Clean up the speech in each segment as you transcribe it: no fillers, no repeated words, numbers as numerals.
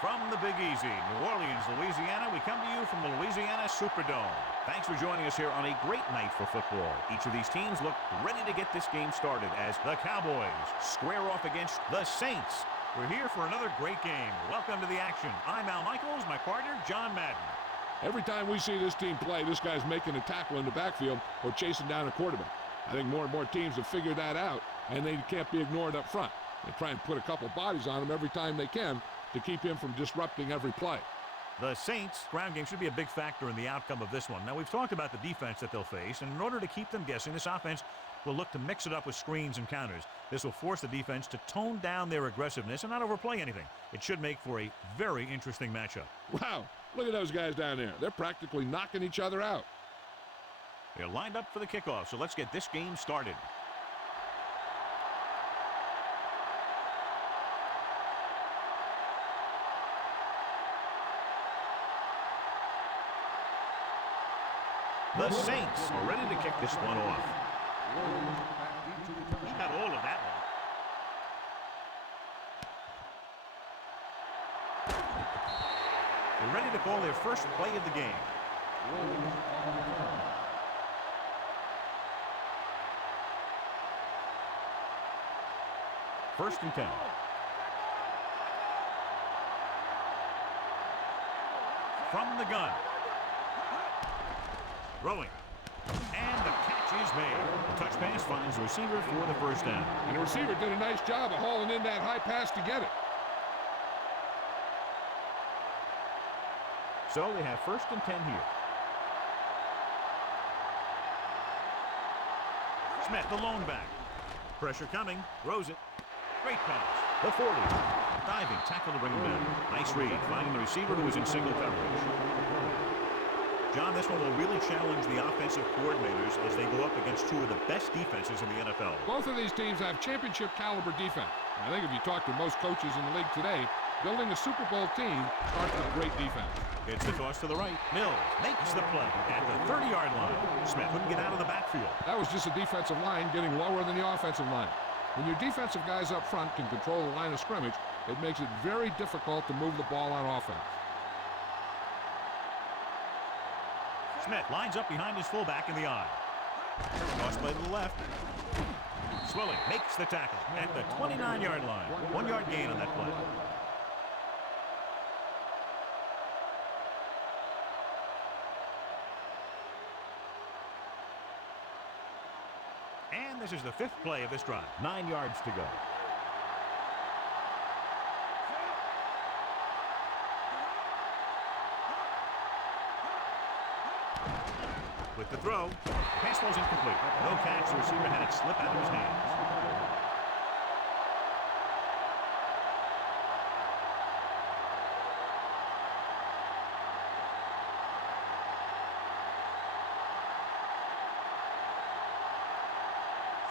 From the Big Easy, New Orleans, Louisiana, we come to you from the Louisiana Superdome. Thanks for joining us here on a great night for football. Each of these teams look ready to get this game started as the Cowboys square off against the Saints. We're here for another great game. Welcome to the action. I'm Al Michaels, my partner, John Madden. Every time we see this team play, this guy's making a tackle in the backfield or chasing down a quarterback. I think more and more teams have figured that out, and they can't be ignored up front. They try and put a couple bodies on him every time they can to keep him from disrupting every play. The Saints' ground game should be a big factor in the outcome of this one. Now, we've talked about the defense that they'll face, and in order to keep them guessing, this offense will look to mix it up with screens and counters. This will force the defense to tone down their aggressiveness and not overplay anything. It should make for a very interesting matchup. Wow, look at those guys down there. They're practically knocking each other out. They're lined up for the kickoff, so let's get this game started. The Saints are ready to kick this one off. He got all of that one. They're ready to call their first play of the game. First and 10. From the gun. Throwing. And the catch is made. The touch pass finds the receiver for the first down. And the receiver did a nice job of hauling in that high pass to get it. So they have first and 10 here. Smith, the lone back. Pressure coming. Throws it. Great pass. The 40. Diving tackle to bring him down. Nice read, finding the receiver who was in single coverage. John, this one will really challenge the offensive coordinators as they go up against two of the best defenses in the NFL. Both of these teams have championship caliber defense. I think if you talk to most coaches in the league today, building a Super Bowl team starts with great defense. It's the toss to the right. Mills makes the play at the 30-yard line. Smith couldn't get out of the backfield. That was just a defensive line getting lower than the offensive line. When your defensive guys up front can control the line of scrimmage, it makes it very difficult to move the ball on offense. Smith lines up behind his fullback in the eye. Cross play to the left. Swilling makes the tackle at the 29-yard line. 1 yard gain on that play. And this is the fifth play of this drive. 9 yards to go. With the throw, pass falls incomplete. No catch, the receiver had it slip out of his hands.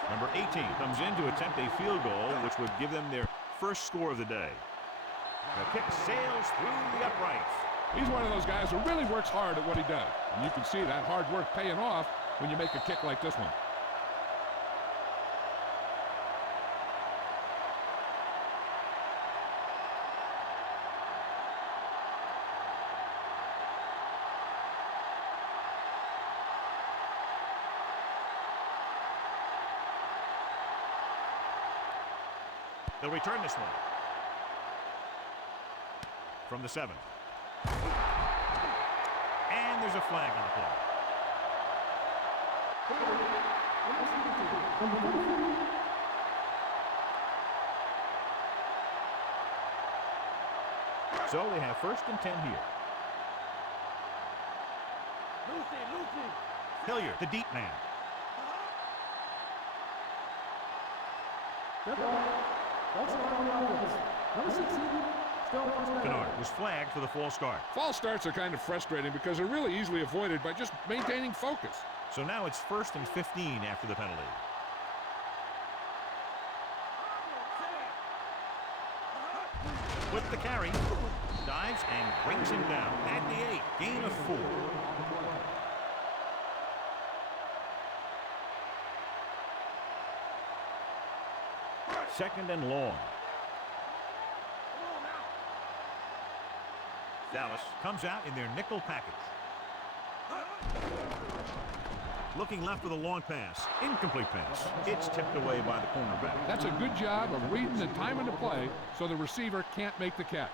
Number 18 comes in to attempt a field goal, which would give them their first score of the day. The kick sails through the uprights. He's one of those guys who really works hard at what he does. And you can see that hard work paying off when you make a kick like this one. They'll return this one. From the 7. And there's a flag on the play. So they have first and 10 here. Hilliard, the deep man. Kennard was flagged for the false start. False starts are kind of frustrating because they're really easily avoided by just maintaining focus. So now it's first and 15 after the penalty. With the carry, dives and brings him down at the 8, gain of 4. Second and long. Dallas comes out in their nickel package. Looking left with a long pass. Incomplete pass. It's tipped away by the cornerback. That's a good job of reading the time of the play so the receiver can't make the catch.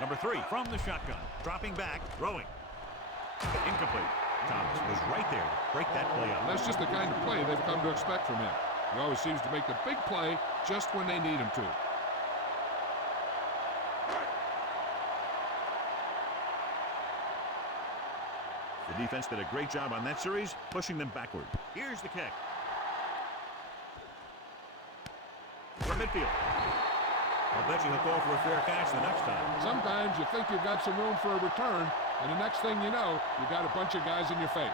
Number 3 from the shotgun. Dropping back, throwing. Incomplete. Thomas was right there to break that play up. That's just the kind of play they've come to expect from him. He always seems to make the big play just when they need him to. The defense did a great job on that series, pushing them backward. Here's the kick. From midfield. I'll bet you he'll call for a fair catch the next time. Sometimes you think you've got some room for a return, and the next thing you know, you got a bunch of guys in your face.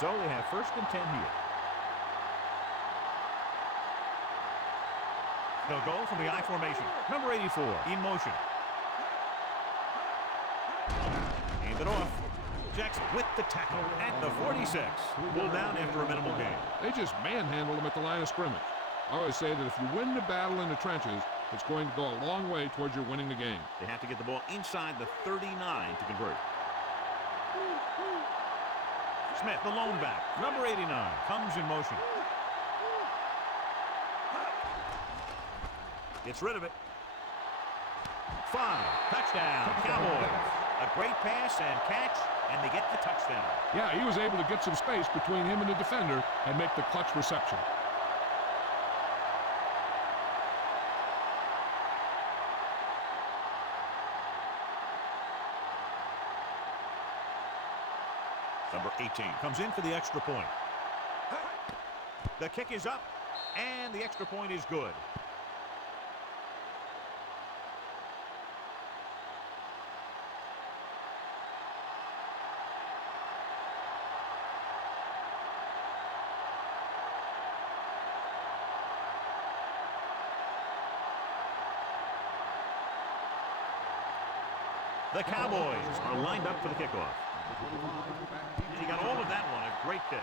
So they have 1st and 10 here. They'll go from the I formation. Number 84 in motion. Hand it off. Jackson with the tackle at the 46. Pulled down after a minimal gain. They just manhandled him at the line of scrimmage. I always say that if you win the battle in the trenches, it's going to go a long way towards your winning the game. They have to get the ball inside the 39 to convert. Smith, the lone back. Number 89 comes in motion. Gets rid of it. 5. Touchdown, Cowboys. A great pass and catch, and they get the touchdown. Yeah, he was able to get some space between him and the defender and make the clutch reception. Number 18 comes in for the extra point. The kick is up, and the extra point is good. The Cowboys are lined up for the kickoff. And he got all of that one, a great kick.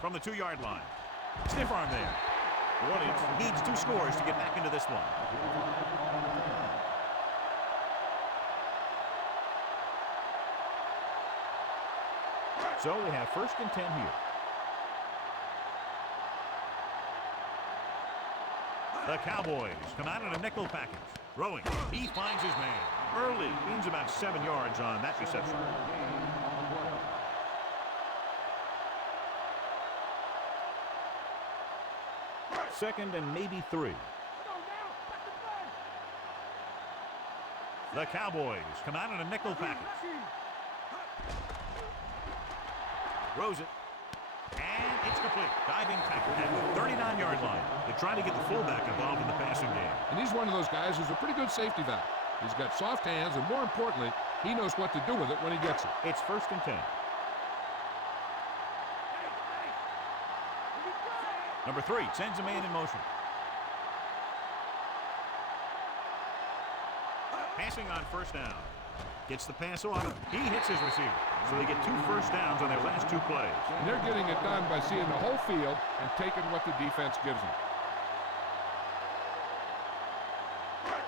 From the 2-yard line. Stiff arm there. The Orleans needs 2 scores to get back into this one. So we have 1st and 10 here. The Cowboys come out in a nickel package. Throwing. He finds his man. Early. Means about 7 yards on that reception. Second and maybe 3. The Cowboys come out in a nickel package. Throws it. And it's complete. Diving tackle at the 39-yard line. They're trying to get the fullback involved in the passing game. And he's one of those guys who's a pretty good safety valve. He's got soft hands, and more importantly, he knows what to do with it when he gets it. It's 1st and 10. Number 3 sends a man in motion. Passing on 1st down. Gets the pass off. He hits his receiver. So they get 2 first downs on their last 2 plays. And they're getting it done by seeing the whole field and taking what the defense gives them.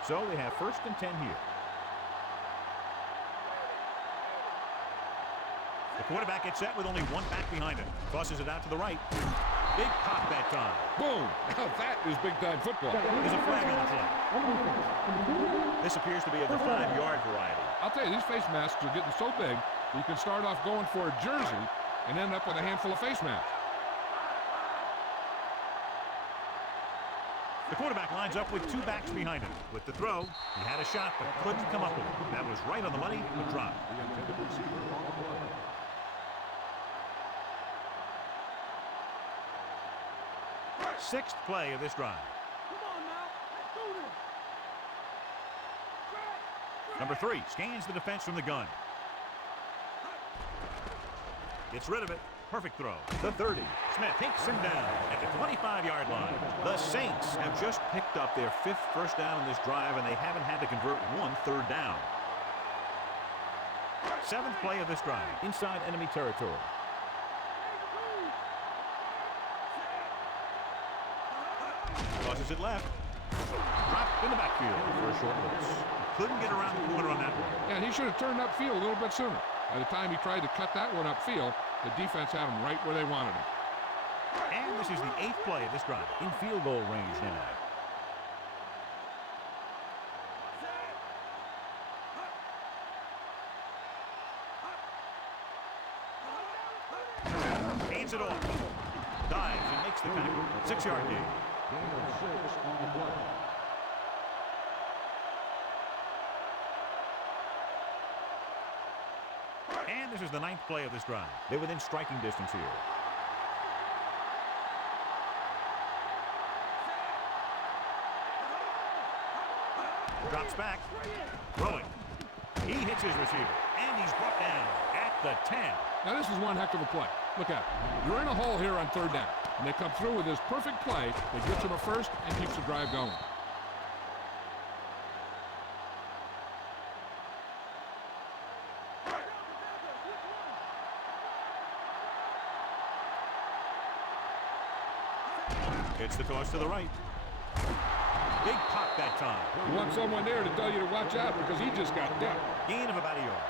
So they have 1st and 10 here. The quarterback gets set with only 1 back behind him. Tosses it out to the right. Big pop that time. Boom! Now that is big-time football. There's a flag on the play. This appears to be of the 5-yard variety. I'll tell you, these face masks are getting so big, you can start off going for a jersey and end up with a handful of face masks. The quarterback lines up with 2 backs behind him. With the throw, he had a shot but couldn't come up with it. That was right on the money, but dropped. Sixth play of this drive. Number 3 scans the defense from the gun. Gets rid of it. Perfect throw. The 30. Smith takes him down at the 25-yard line. The Saints have just picked up their 5th first down in this drive, and they haven't had to convert 1 third down. Seventh play of this drive. Inside enemy territory. Tosses it left. Dropped in the backfield for a short loss. Couldn't get around the corner on that one. Yeah, he should have turned upfield a little bit sooner. By the time he tried to cut that one upfield, the defense had him right where they wanted him. And this is the eighth play of this drive. In field goal range now. Hands it off. Dives and makes the tackle. 6-yard gain. Gain of 6 on the play. And this is the ninth play of this drive. They're within striking distance here. Drops back. Throwing. He hits his receiver. And he's brought down at the 10. Now, this is one heck of a play. Look at it. You're in a hole here on third down. And they come through with this perfect play that gets them a first and keeps the drive going. It's the toss to the right. Big pop that time. You want someone there to tell you to watch out because he just got decked. Gain of about a yard.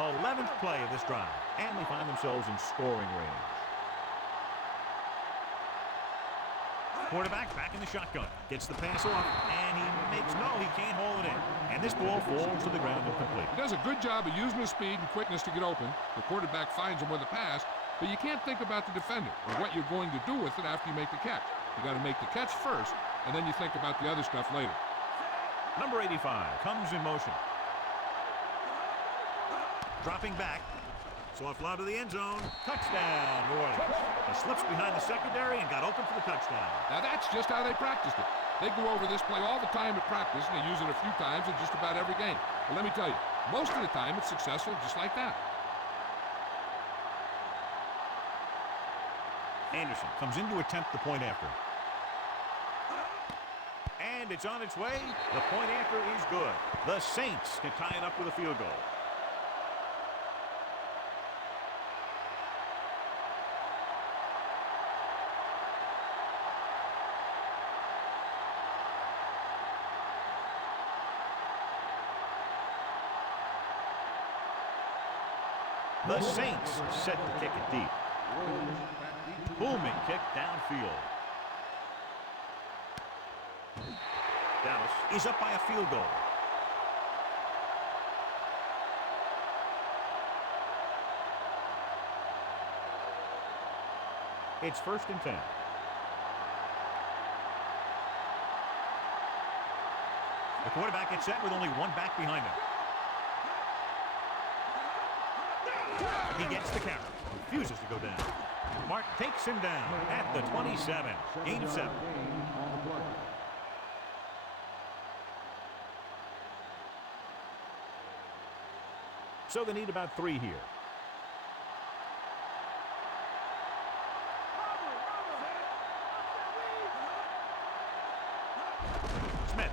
Oh, 11th play of this drive. And they find themselves in scoring range. Quarterback back in the shotgun. Gets the pass off. And he can't hold it in. And this ball falls to the ground incomplete. He does a good job of using his speed and quickness to get open. The quarterback finds him with a pass, but you can't think about the defender or what you're going to do with it after you make the catch. You got to make the catch first, and then you think about the other stuff later. Number 85 comes in motion. Dropping back. Soft fly to the end zone. Touchdown, New Orleans. He slips behind the secondary and got open for the touchdown. Now that's just how they practiced it. They go over this play all the time at practice, and they use it a few times in just about every game. But let me tell you, most of the time it's successful just like that. Anderson comes in to attempt the point after. And it's on its way. The point after is good. The Saints can tie it up with a field goal. The Saints set to kick it deep. Booming kick downfield. Dallas is up by a field goal. It's 1st and 10. The quarterback gets set with only one back behind him. He gets the carry. Refuses to go down. Mark takes him down at the 27. Gain of 7. So they need about 3 here. Smith.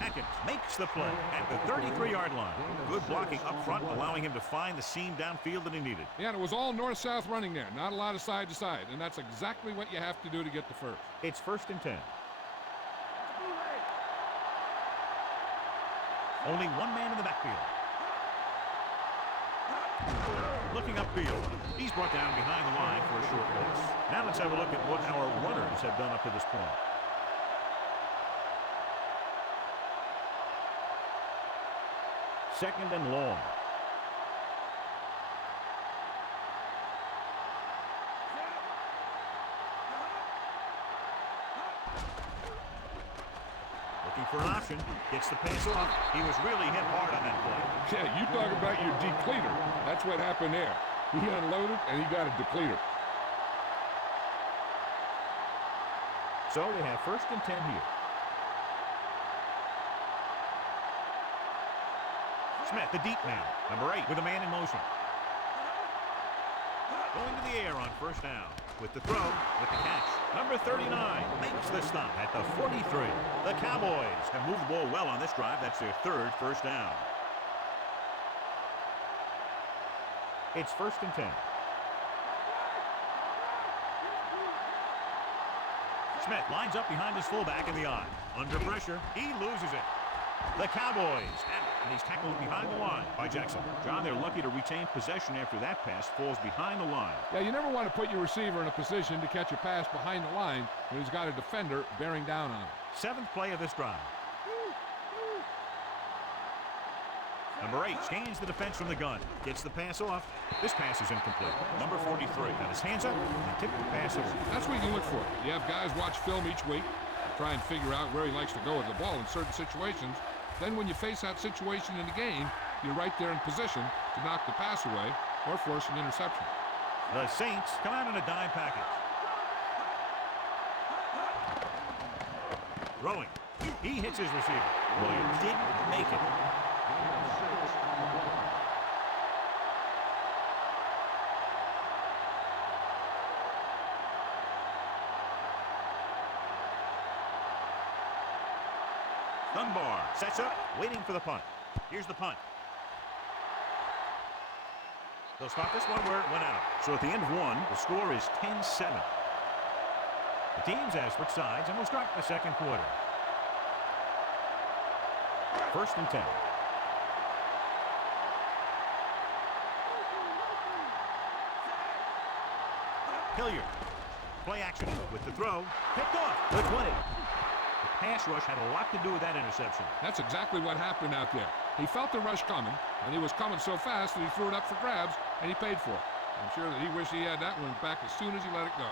Atkins makes the play at the 33-yard line. Good blocking up front, allowing him to find the seam downfield that he needed. Yeah, and it was all north-south running there. Not a lot of side to side, and that's exactly what you have to do to get the first. It's 1st and 10. Only one man in the backfield. Looking upfield. He's brought down behind the line for a short loss. Now let's have a look at what our runners have done up to this point. Second and long. Looking for an option. Gets the pass off. He was really hit hard on that play. Yeah, you talk about your depleter. That's what happened there. He unloaded, and he got a depleter. So they have 1st and 10 here. Smith, the deep man. Number 8 with a man in motion. Going to the air on 1st down. with the throw, with the catch. Number 39 makes the stop at the 43. The Cowboys have moved the ball well on this drive. That's their third first down. It's 1st and 10. Smith lines up behind his fullback in the eye. Under pressure, he loses it. The Cowboys have it, and he's tackled behind the line by Jackson. John, they're lucky to retain possession after that pass falls behind the line. Yeah, you never want to put your receiver in a position to catch a pass behind the line when he's got a defender bearing down on him. 7th play of this drive. Number 8 scans the defense from the gun. Gets the pass off. This pass is incomplete. Number 43 got his hands up and tipped the pass over. That's what you look for. You have guys watch film each week, try and figure out where he likes to go with the ball in certain situations. Then when you face that situation in the game, you're right there in position to knock the pass away or force an interception. The Saints come out in a dime package. Throwing. He hits his receiver. Williams didn't make it. Dunbar sets up, waiting for the punt. Here's the punt. They'll stop this one where it went out. So at the end of one, the score is 10-7. The teams have switched sides, and we'll start the second quarter. 1st and 10. Hilliard. Play action with the throw. Picked off. The 20. The pass rush had a lot to do with that interception. That's exactly what happened out there. He felt the rush coming, and he was coming so fast that he threw it up for grabs, and he paid for it. I'm sure that he wished he had that one back as soon as he let it go.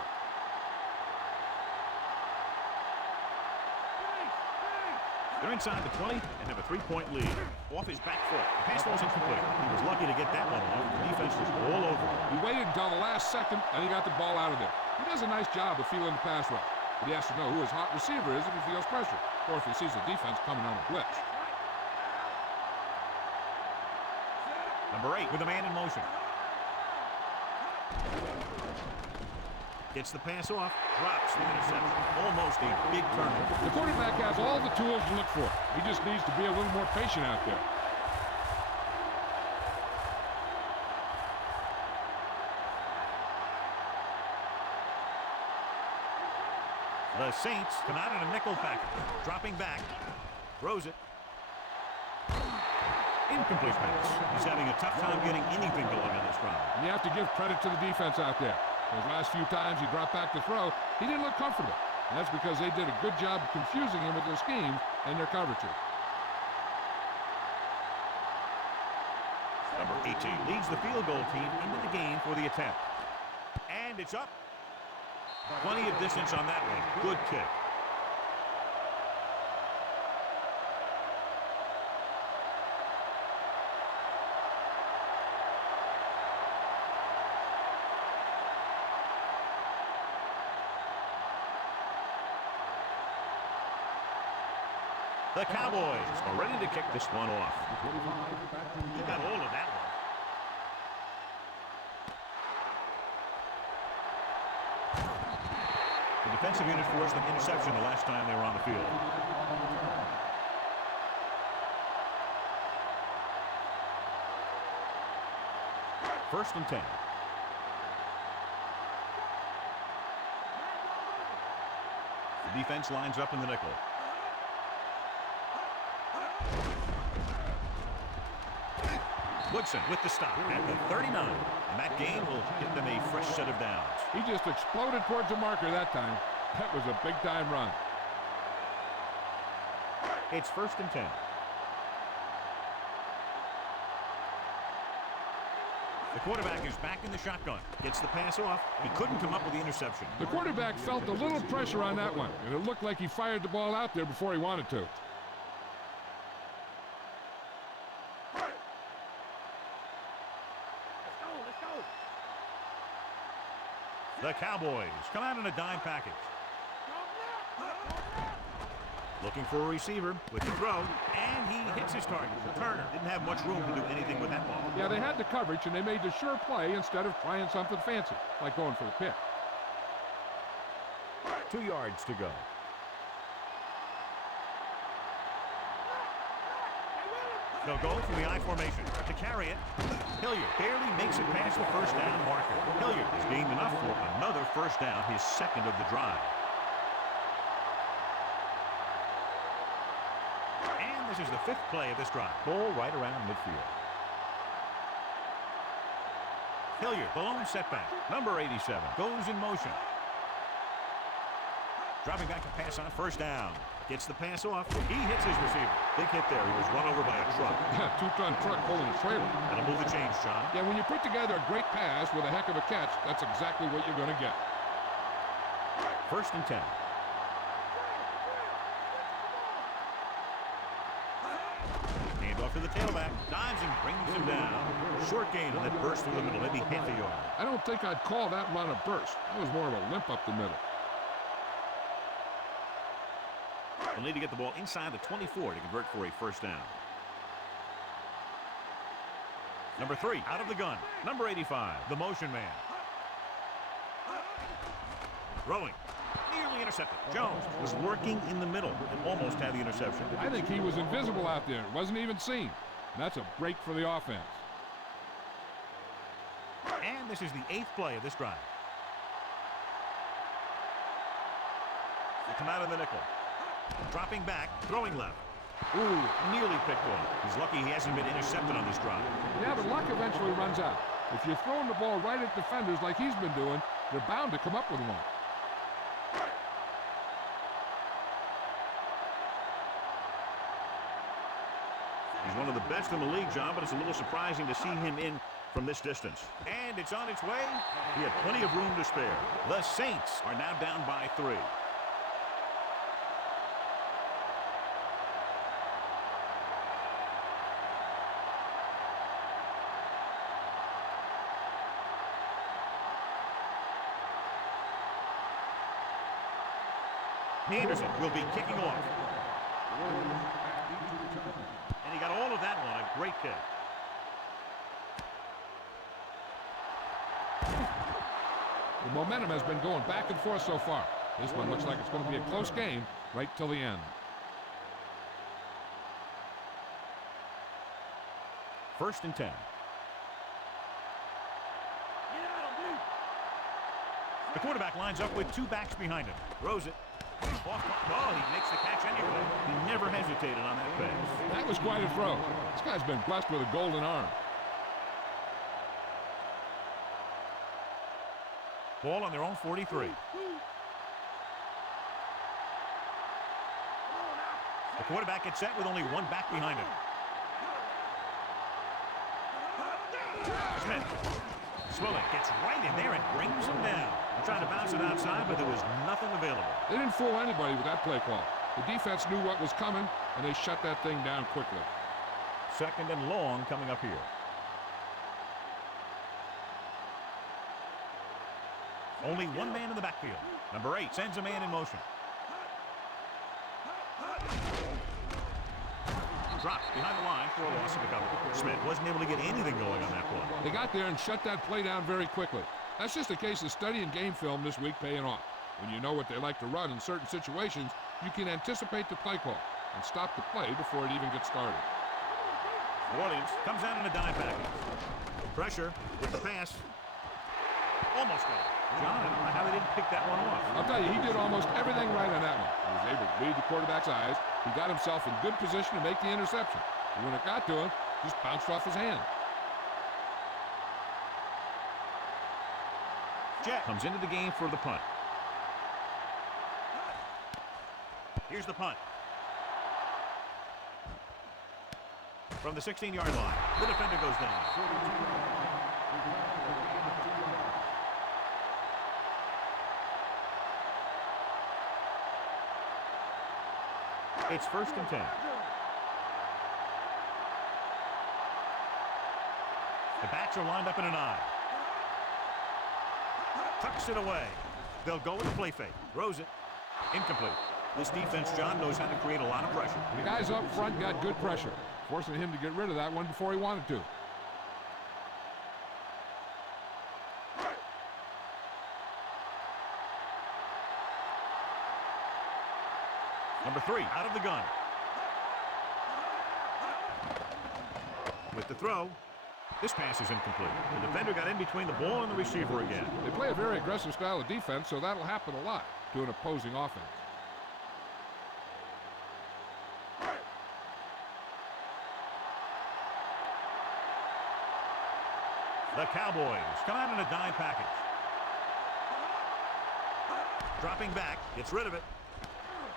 They're inside the 20 and have a 3-point lead. Off his back foot. The pass was incomplete. He was lucky to get that one off. The defense was all over him. He waited until the last second, and he got the ball out of there. He does a nice job of feeling the pass rush. But he has to know who his hot receiver is if he feels pressure, or if he sees the defense coming on a blitz. Number 8 with a man in motion. Gets the pass off, drops the interception. Almost a big turnover. The quarterback has all the tools to look for. He just needs to be a little more patient out there. The Saints come out in a nickel package. Dropping back. Throws it. Incomplete pass. He's having a tough time getting anything going on this drive. And you have to give credit to the defense out there. Those last few times he dropped back to throw, he didn't look comfortable. And that's because they did a good job of confusing him with their schemes and their coverages. Number 18 leads the field goal team into the game for the attempt. And it's up. Plenty of distance on that one. Good kick. The Cowboys are ready to kick this one off. He got hold of that one. The defensive unit forced an interception the last time they were on the field. First and 10. The defense lines up in the nickel. Woodson with the stop at the 39. And that gain will give them a fresh set of downs. He just exploded towards the marker that time. That was a big-time run. It's 1st and 10. The quarterback is back in the shotgun. Gets the pass off. He couldn't come up with the interception. The quarterback felt a little pressure on that one, and it looked like he fired the ball out there before he wanted to. The Cowboys come out in a dime package. Looking for a receiver with the throw, and he hits his target. Turner didn't have much room to do anything with that ball. Yeah, they had the coverage, and they made the sure play instead of trying something fancy, like going for the pick. 2 yards to go. They'll go from the I formation. To carry it, Hilliard barely makes it past the first down marker. Hilliard has gained enough for another first down, his second of the drive. And this is the 5th play of this drive. Ball right around midfield. Hilliard, the lone setback. Number 87 goes in motion. Dropping back to pass on first down. Gets the pass off. He hits his receiver. Big hit there. He was run over by a truck. Yeah, 2-ton truck pulling a trailer. That'll move the chains, John. Yeah, when you put together a great pass with a heck of a catch, that's exactly what you're going to get. 1st and 10. Hand off to the tailback. Dives and brings him down. Short gain on that burst through the middle. Maybe half a yard. I don't think I'd call that run a burst. That was more of a limp up the middle. They'll need to get the ball inside the 24 to convert for a first down. Number 3, out of the gun. Number 85, the motion man. Throwing. Nearly intercepted. Jones was working in the middle and almost had the interception. I think he was invisible out there. Wasn't even seen. And that's a break for the offense. And this is the 8th play of this drive. They come out of the nickel. Dropping back, throwing left. Ooh, nearly picked off. He's lucky he hasn't been intercepted on this drive. Yeah, but luck eventually runs out. If you're throwing the ball right at defenders like he's been doing, they're bound to come up with one. He's one of the best in the league, John, but it's a little surprising to see him in from this distance. And it's on its way. He had plenty of room to spare. The Saints are now down by 3. Anderson will be kicking off. And he got all of that one. A great kick. The momentum has been going back and forth so far. This one looks like it's going to be a close game right till the end. 1st and 10. The quarterback lines up with 2 backs behind him. Throws it. Oh, he makes the catch anyway. He never hesitated on that pass. That was quite a throw. This guy's been blessed with a golden arm. Ball on their own 43. The quarterback gets set with only 1 back behind him. Smith. Smollett gets right in there and brings him down. Trying to bounce it outside, but there was nothing available. They didn't fool anybody with that play call. The defense knew what was coming, and they shut that thing down quickly. 2nd and long coming up here. Only 1 man in the backfield. Number 8 sends a man in motion. Dropped behind the line for a loss of a couple. Smith wasn't able to get anything going on that play. They got there and shut that play down very quickly. That's just a case of studying game film this week paying off. When you know what they like to run in certain situations, you can anticipate the play call and stop the play before it even gets started. New Orleans comes out in a dime package. Pressure with the pass. Almost got it. John, I don't know how they didn't pick that one off. I'll tell you, he did almost everything right on that one. He was able to read the quarterback's eyes. He got himself in good position to make the interception. And when it got to him, just bounced off his hand. Jet comes into the game for the punt. Here's the punt. From the 16-yard line, the defender goes down. It's 1st and 10. The backs are lined up in an I. Tucks it away. They'll go with the play fake. Throws it. Incomplete. This defense, John, knows how to create a lot of pressure. The guys up front got good pressure, forcing him to get rid of that one before he wanted to. Number 3 out of the gun. With the throw. This pass is incomplete. The defender got in between the ball and the receiver again. They play a very aggressive style of defense, so that'll happen a lot to an opposing offense. The Cowboys come out in a dime package. Dropping back, gets rid of it.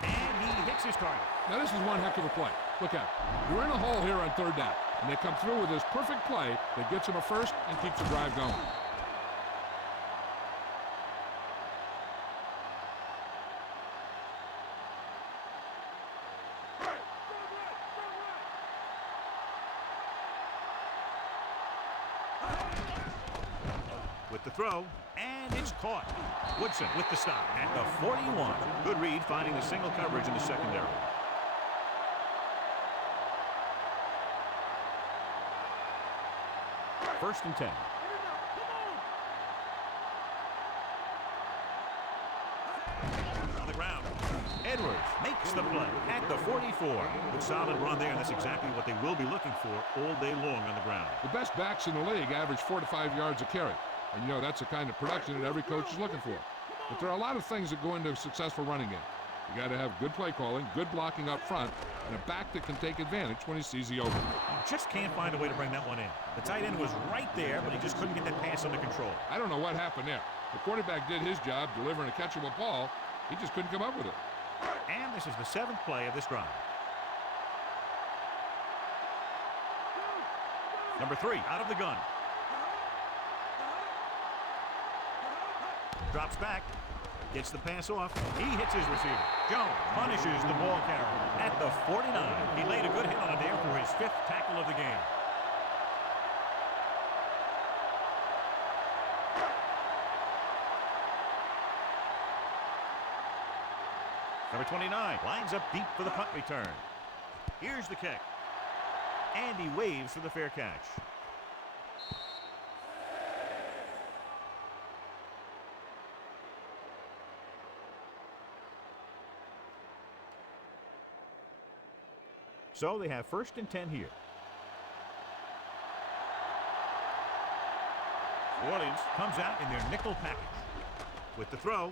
And he hits his target. Now this is one heck of a play. Look at it. We're in a hole here on 3rd down, and they come through with this perfect play that gets them a first and keeps the drive going. With the throw, and it's caught. Woodson with the stop at the 41. Good read, finding the single coverage in the secondary. First and 10. On the ground. Edwards makes the play at the 44. Good solid run there, and that's exactly what they will be looking for all day long on the ground. The best backs in the league average 4 to 5 yards a carry. And you know that's the kind of production that every coach is looking for. But there are a lot of things that go into a successful running game. You got to have good play calling, good blocking up front, and a back that can take advantage when he sees the opening. You just can't find a way to bring that one in. The tight end was right there, but he just couldn't get that pass under control. I don't know what happened there. The quarterback did his job delivering a catchable ball. He just couldn't come up with it. And this is the 7th play of this drive. Number 3 out of the gun. Drops back. Gets the pass off. He hits his receiver. Jones punishes the ball carrier at the 49. He laid a good hit on it there for his 5th tackle of the game. Number 29 lines up deep for the punt return. Here's the kick. And he waves for the fair catch. So they have first and 10 here. New Orleans comes out in their nickel package. With the throw.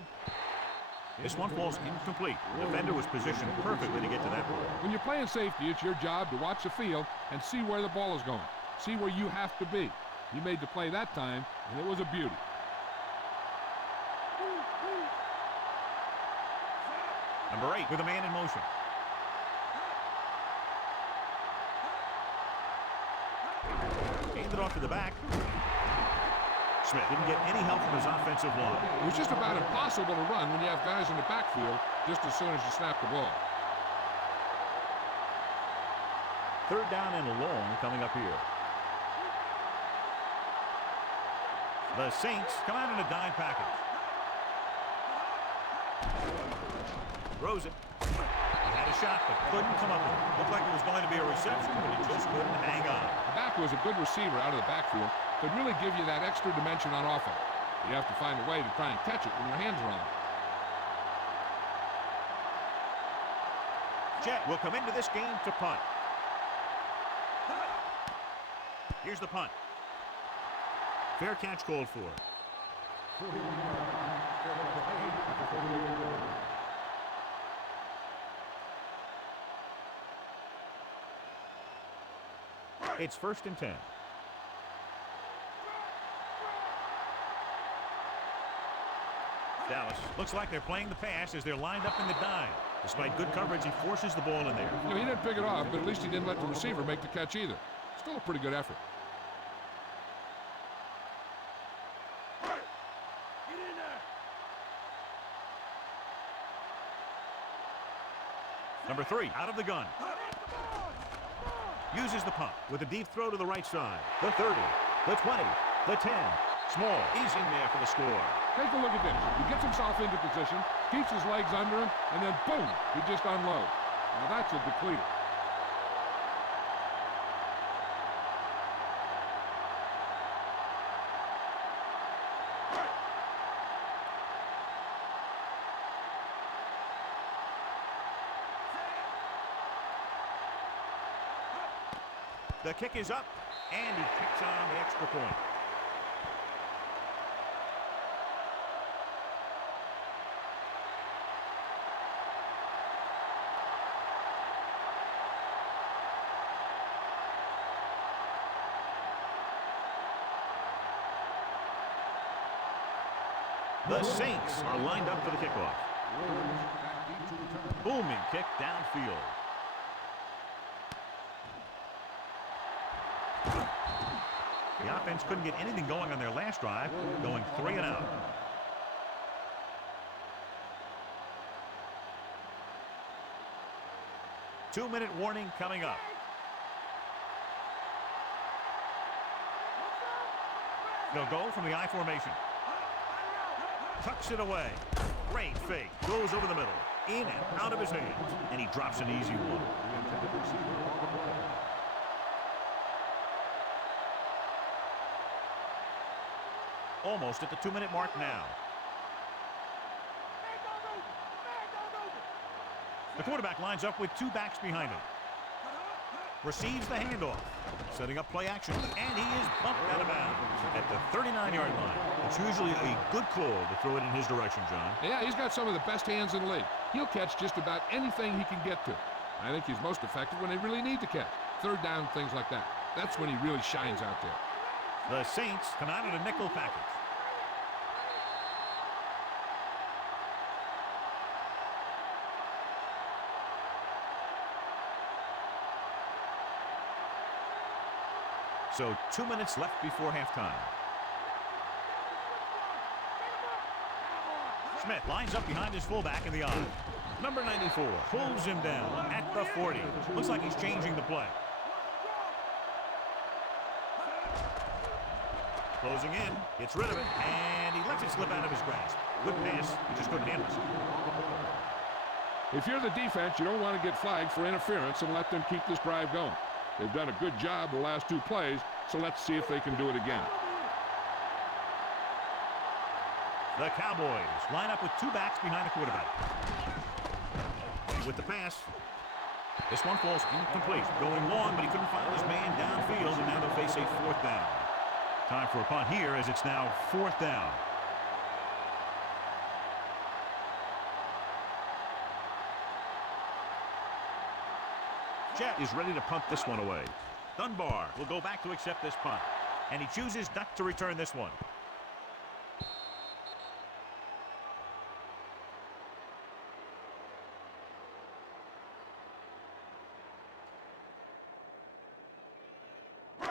This one falls incomplete. The defender was positioned perfectly to get to that ball. When you're playing safety, it's your job to watch the field and see where the ball is going. See where you have to be. He made the play that time, and it was a beauty. Number 8 with a man in motion. Handed off to the back. Smith didn't get any help from his offensive line. It was just about impossible to run when you have guys in the backfield just as soon as you snap the ball. 3rd down and long coming up here. The Saints come out in a dime package. Throws it. He had a shot, but couldn't come up with it. Looked like it was going to be a reception, but he just couldn't hang on. The back was a good receiver out of the backfield. Could really give you that extra dimension on offense. You have to find a way to try and catch it when your hands are on it. Jet will come into this game to punt. Here's the punt. Fair catch called for. It's first and 10. Dallas looks like they're playing the pass as they're lined up in the dime. Despite good coverage, he forces the ball in there. You know, he didn't pick it off, but at least he didn't let the receiver make the catch either. Still a pretty good effort. Number 3 out of the gun. Uses the pump with a deep throw to the right side. The 30, the 20, the 10. Small, he's in there for the score. Take a look at this. He gets himself into position, keeps his legs under him, and then boom, he just unloads. Now that's a depleter. The kick is up, and he kicks on the extra point. The Saints are lined up for the kickoff. Booming kick downfield. The offense couldn't get anything going on their last drive, going 3 and out. Two-minute warning coming up. They'll go from the I formation. Tucks it away. Great fake. Goes over the middle. In and out of his hands. And he drops an easy one. Almost at the 2-minute mark now. The quarterback lines up with 2 backs behind him. Receives the handoff. Setting up play action. And he is bumped out of bounds at the 39-yard line. It's usually a good call to throw it in his direction, John. Yeah, he's got some of the best hands in the league. He'll catch just about anything he can get to. I think he's most effective when they really need to catch. Third down, things like that. That's when he really shines out there. The Saints come out in a nickel package. So 2 minutes left before halftime. Smith lines up behind his fullback in the I. Number 94 pulls him down at the 40. Looks like he's changing the play. Closing in, gets rid of it, and he lets it slip out of his grasp. Good pass, he just couldn't handle it. If you're the defense, you don't want to get flagged for interference and let them keep this drive going. They've done a good job the last 2 plays, so let's see if they can do it again. The Cowboys line up with 2 backs behind the quarterback. With the pass, this one falls incomplete. Going long, but he couldn't find his man downfield, and now they'll face a 4th down. Time for a punt here as it's now 4th down. Jet is ready to punt this one away. Dunbar will go back to accept this punt, and he chooses not to return this one.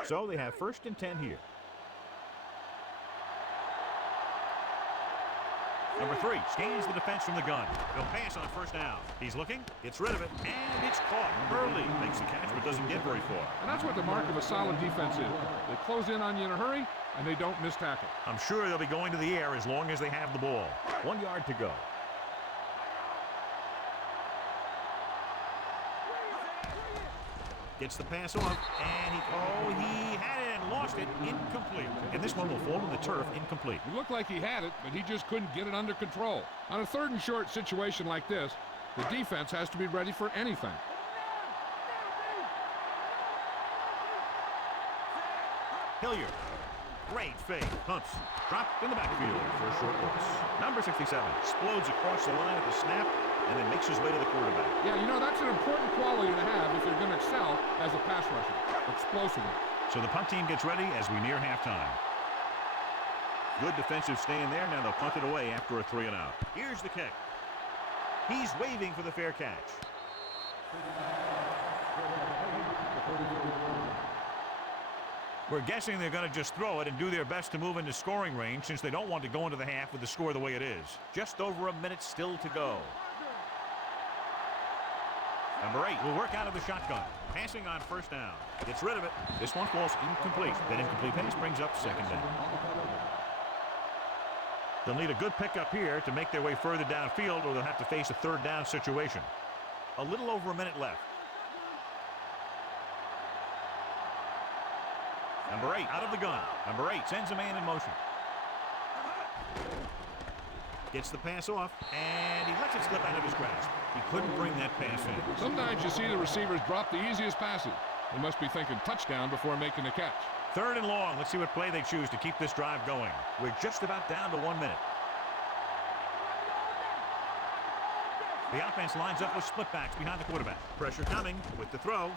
So they have 1st and 10 here. Number 3 scans the defense from the gun. They'll pass on 1st down. He's looking, gets rid of it, and it's caught. Early makes the catch, but doesn't get very far. And that's what the mark of a solid defense is. They close in on you in a hurry, and they don't miss tackle. I'm sure they'll be going to the air as long as they have the ball. 1 yard to go. Gets the pass off, and he had it and lost it. Incomplete. And this one will fall to the turf incomplete. It looked like he had it, but he just couldn't get it under control. On a 3rd and short situation like this, the defense has to be ready for anything. Hilliard. Great fake. Hunts. Dropped in the backfield for a short loss. Number 67 explodes across the line at the snap and then makes his way to the quarterback. Yeah, you know, that's an important quality to have if you're going to excel as a pass rusher. Explosiveness. So the punt team gets ready as we near halftime. Good defensive stand there. Now they'll punt it away after a 3 and out. Here's the kick. He's waving for the fair catch. We're guessing they're going to just throw it and do their best to move into scoring range since they don't want to go into the half with the score the way it is. Just over a minute still to go. Number 8 will work out of the shotgun. Passing on 1st down. Gets rid of it. This one falls incomplete. That incomplete pass brings up 2nd down. They'll need a good pickup here to make their way further downfield, or they'll have to face a 3rd down situation. A little over a minute left. Number 8 out of the gun. Number 8 sends a man in motion. Gets the pass off, and he lets it slip out of his grasp. He couldn't bring that pass in. Sometimes you see the receivers drop the easiest passes. They must be thinking touchdown before making the catch. 3rd and long. Let's see what play they choose to keep this drive going. We're just about down to 1 minute. The offense lines up with split backs behind the quarterback. Pressure coming with the throw.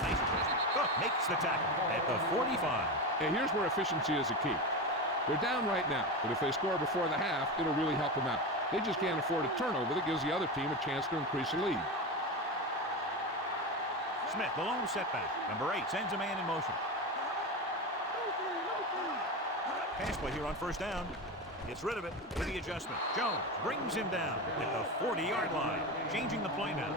Nice. Cook makes the tackle at the 45. And here's where efficiency is a key. They're down right now, but if they score before the half, it'll really help them out. They just can't afford a turnover that gives the other team a chance to increase the lead. Smith, the lone setback. Number 8 sends a man in motion. Pass play here on 1st down. Gets rid of it with the adjustment. Jones brings him down at the 40-yard line. Changing the play now.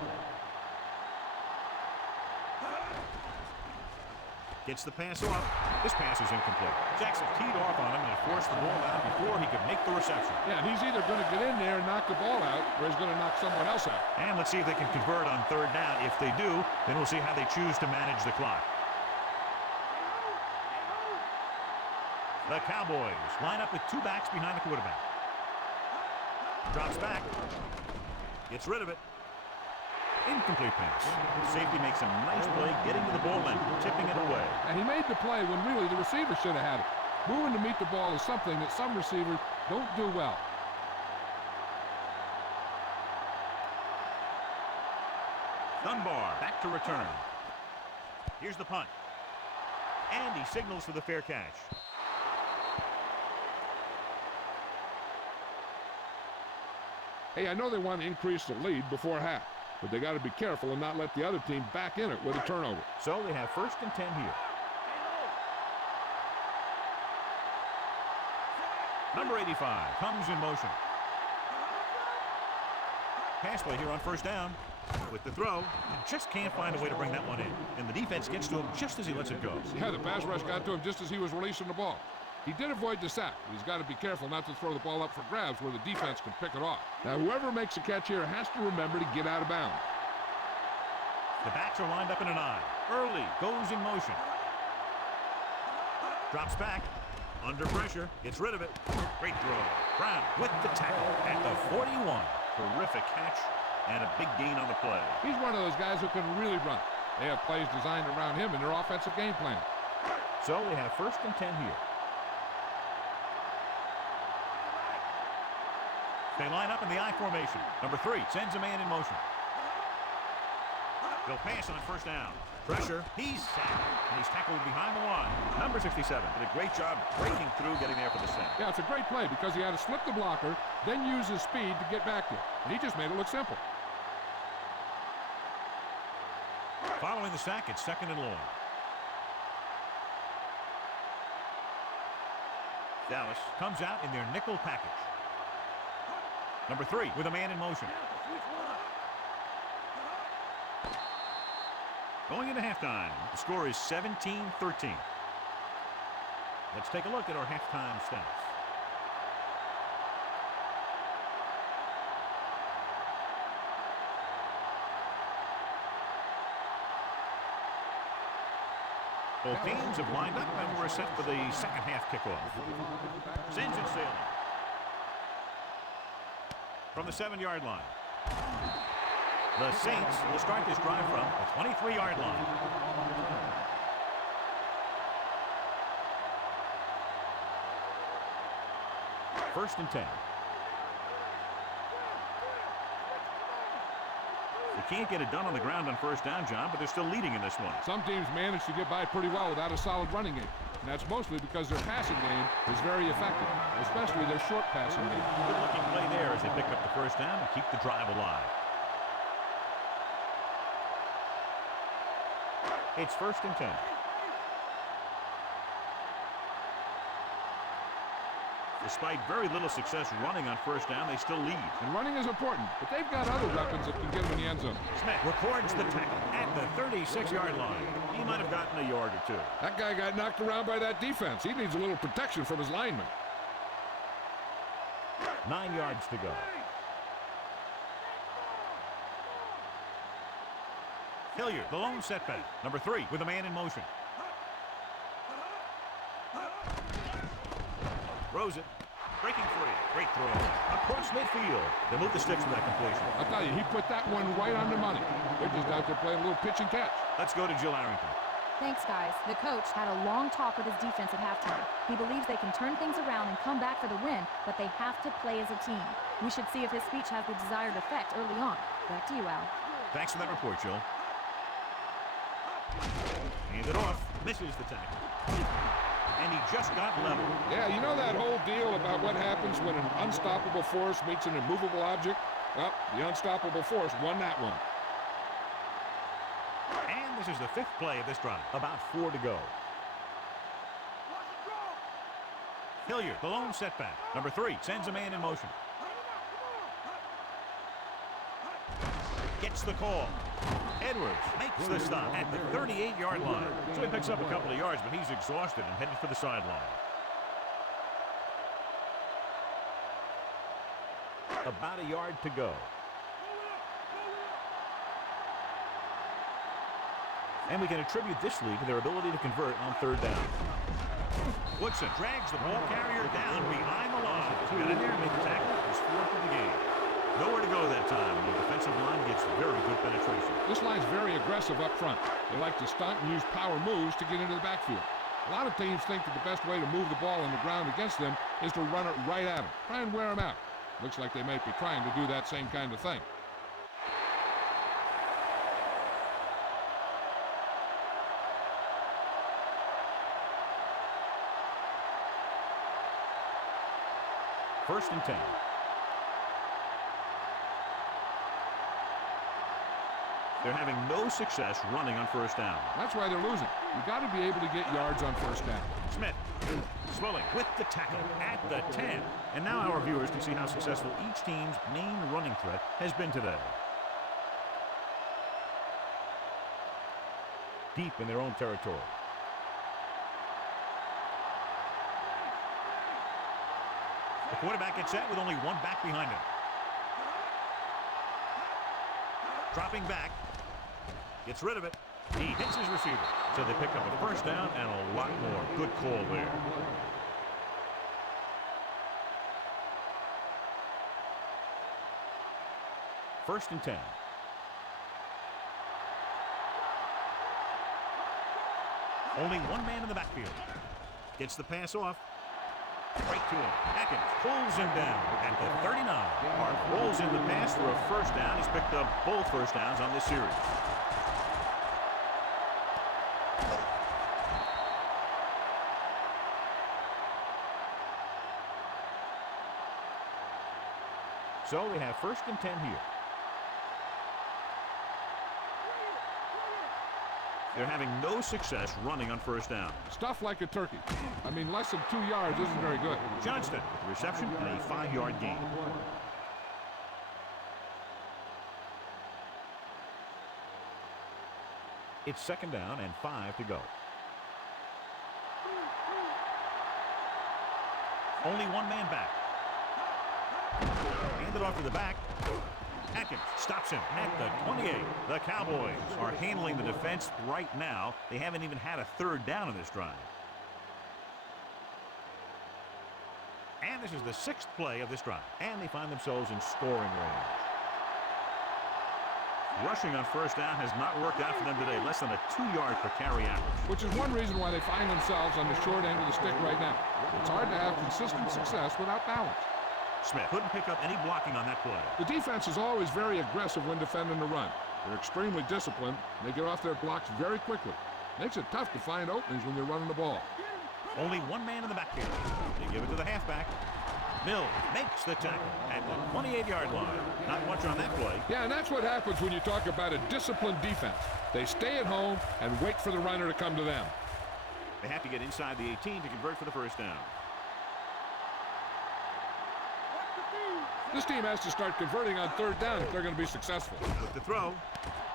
Gets the pass off. This pass is incomplete. Jackson teed off on him and forced the ball out before he could make the reception. Yeah, he's either going to get in there and knock the ball out, or he's going to knock someone else out. And let's see if they can convert on 3rd down. If they do, then we'll see how they choose to manage the clock. The Cowboys line up with 2 backs behind the quarterback. Drops back. Gets rid of it. Incomplete pass. The safety makes a nice play getting to the ball and tipping it away. And he made the play when really the receiver should have had it. Moving to meet the ball is something that some receivers don't do well. Dunbar back to return. Here's the punt. And he signals for the fair catch. Hey, I know they want to increase the lead before half, but they got to be careful and not let the other team back in it with a turnover. So they have 1st and 10 here. Number 85 comes in motion. Pass play here on 1st down. With the throw, just can't find a way to bring that one in. And the defense gets to him just as he lets it go. Yeah, the pass rush got to him just as he was releasing the ball. He did avoid the sack. He's got to be careful not to throw the ball up for grabs where the defense can pick it off. Now, whoever makes a catch here has to remember to get out of bounds. The backs are lined up in an I. Early goes in motion. Drops back. Under pressure. Gets rid of it. Great throw. Brown with the tackle at the 41. Terrific catch and a big gain on the play. He's one of those guys who can really run. They have plays designed around him in their offensive game plan. So they have 1st and 10 here. They line up in the I formation. Number 3 sends a man in motion. They'll pass on 1st down. Pressure. He's sacked. And he's tackled behind the line. Number 67 did a great job breaking through, getting there for the sack. Yeah, it's a great play because he had to slip the blocker, then use his speed to get back there. And he just made it look simple. Following the sack, it's 2nd and long. Dallas comes out in their nickel package. Number 3 with a man in motion. Going into halftime, the score is 17-13. Let's take a look at our halftime stats. Both teams have lined up and we're set for the 2nd half kickoff. Sends it sailing. From the 7-yard line. The Saints will start this drive from the 23-yard line. First and 10. They can't get it done on the ground on 1st down, John, but they're still leading in this one. Some teams manage to get by pretty well without a solid running game. And that's mostly because their passing game is very effective, especially their short passing game. Good-looking play there as they pick up the 1st down and keep the drive alive. It's 1st and 10. Despite very little success running on 1st down, they still lead. And running is important, but they've got other weapons that can get them in the end zone. Smith records the tackle at the 36-yard line. He might have gotten a yard or 2. That guy got knocked around by that defense. He needs a little protection from his linemen. 9 yards to go. Hilliard, the lone setback. Number 3 with a man in motion. Throws it. Breaking free. Great throw. Across midfield. They move the sticks for that completion. I'll tell you, he put that one right on the money. They're just out there playing a little pitch and catch. Let's go to Jill Arrington. Thanks, guys. The coach had a long talk with his defense at halftime. He believes they can turn things around and come back for the win, but they have to play as a team. We should see if his speech has the desired effect early on. Back to you, Al. Thanks for that report, Jill. Hand it off. Misses the tackle. And he just got level. Yeah, you know that whole deal about what happens when an unstoppable force meets an immovable object? Well, the unstoppable force won that one. And this is the 5th play of this drive. About 4 to go. Hilliard, the lone setback. Number 3, sends a man in motion. Gets the call. Edwards makes the stop at the 38-yard line. So he picks up a couple of yards, but he's exhausted and headed for the sideline. About a yard to go. And we can attribute this lead to their ability to convert on 3rd down. Woodson drags the ball carrier down behind the line. He got in there and made the tackle. His 4th of the game. Nowhere to go that time. The defensive line gets very good penetration. This line's very aggressive up front. They like to stunt and use power moves to get into the backfield. A lot of teams think that the best way to move the ball on the ground against them is to run it right at them. Try and wear them out. Looks like they might be trying to do that same kind of thing. First and 10. They're having no success running on 1st down. That's why they're losing. You got to be able to get yards on 1st down. Smith, Swilling with the tackle at the 10. And now our viewers can see how successful each team's main running threat has been today. Deep in their own territory. The quarterback gets set with only one back behind him. Dropping back. Gets rid of it. He hits his receiver. So they pick up a 1st down and a lot more. Good call there. First and 10. Only one man in the backfield. Gets the pass off. Right to him. Atkins pulls him down at the 39. Hart rolls in the pass for a 1st down. He's picked up both 1st downs on this series. So we have 1st and 10 here. They're having no success running on 1st down. Stuff like a turkey. I mean, less than 2 yards isn't very good. Johnston with the reception and a 5-yard gain. It's 2nd down and 5 to go. Only one man back. Handed off to the back. Atkins stops him at the 28. The Cowboys are handling the defense right now. They haven't even had a 3rd down in this drive. And this is the 6th play of this drive. And they find themselves in scoring range. Rushing on 1st down has not worked out for them today. Less than a 2-yard per carry average. Which is one reason why they find themselves on the short end of the stick right now. It's hard to have consistent success without balance. Smith couldn't pick up any blocking on that play. The defense is always very aggressive when defending the run. They're extremely disciplined. And they get off their blocks very quickly. Makes it tough to find openings when they're running the ball. Only one man in the backfield. They give it to the halfback. Mills makes the tackle at the 28-yard line. Not much on that play. Yeah, and that's what happens when you talk about a disciplined defense. They stay at home and wait for the runner to come to them. They have to get inside the 18 to convert for the 1st down. This team has to start converting on 3rd down if they're going to be successful. With the throw,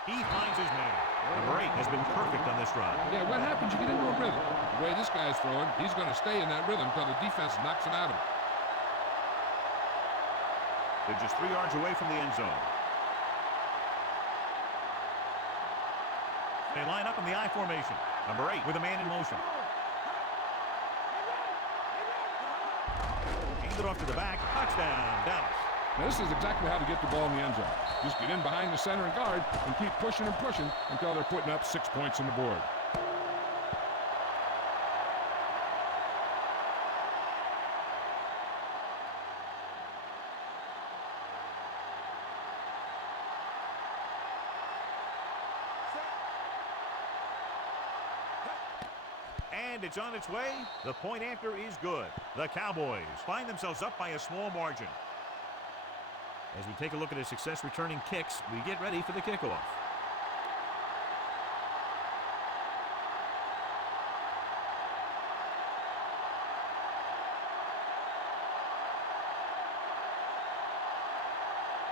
he finds his man. Number 8 has been perfect on this drive. Yeah, what happens? You get into a rhythm. The way this guy's throwing, he's going to stay in that rhythm until the defense knocks it out of him. They're just 3 yards away from the end zone. They line up in the I formation. Number 8 with a man in motion. Hand it off to the back. Touchdown, Dallas. Now, this is exactly how to get the ball in the end zone. Just get in behind the center and guard and keep pushing and pushing until they're putting up 6 points on the board. And it's on its way. The point after is good. The Cowboys find themselves up by a small margin. As we take a look at his success returning kicks, we get ready for the kickoff.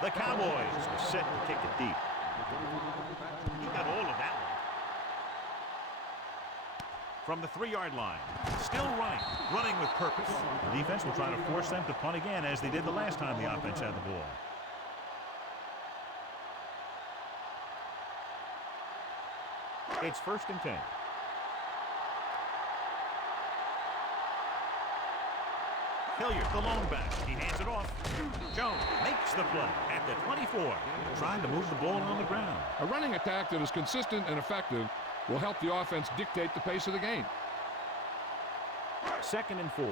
The Cowboys are set to kick it deep. He got all of that one. From the 3-yard line, still running with purpose. The defense will try to force them to punt again as they did the last time the offense had the ball. It's 1st and 10. Hilliard, the lone back. He hands it off. Jones makes the play at the 24, trying to move the ball on the ground. A running attack that is consistent and effective will help the offense dictate the pace of the game. 2nd and 4.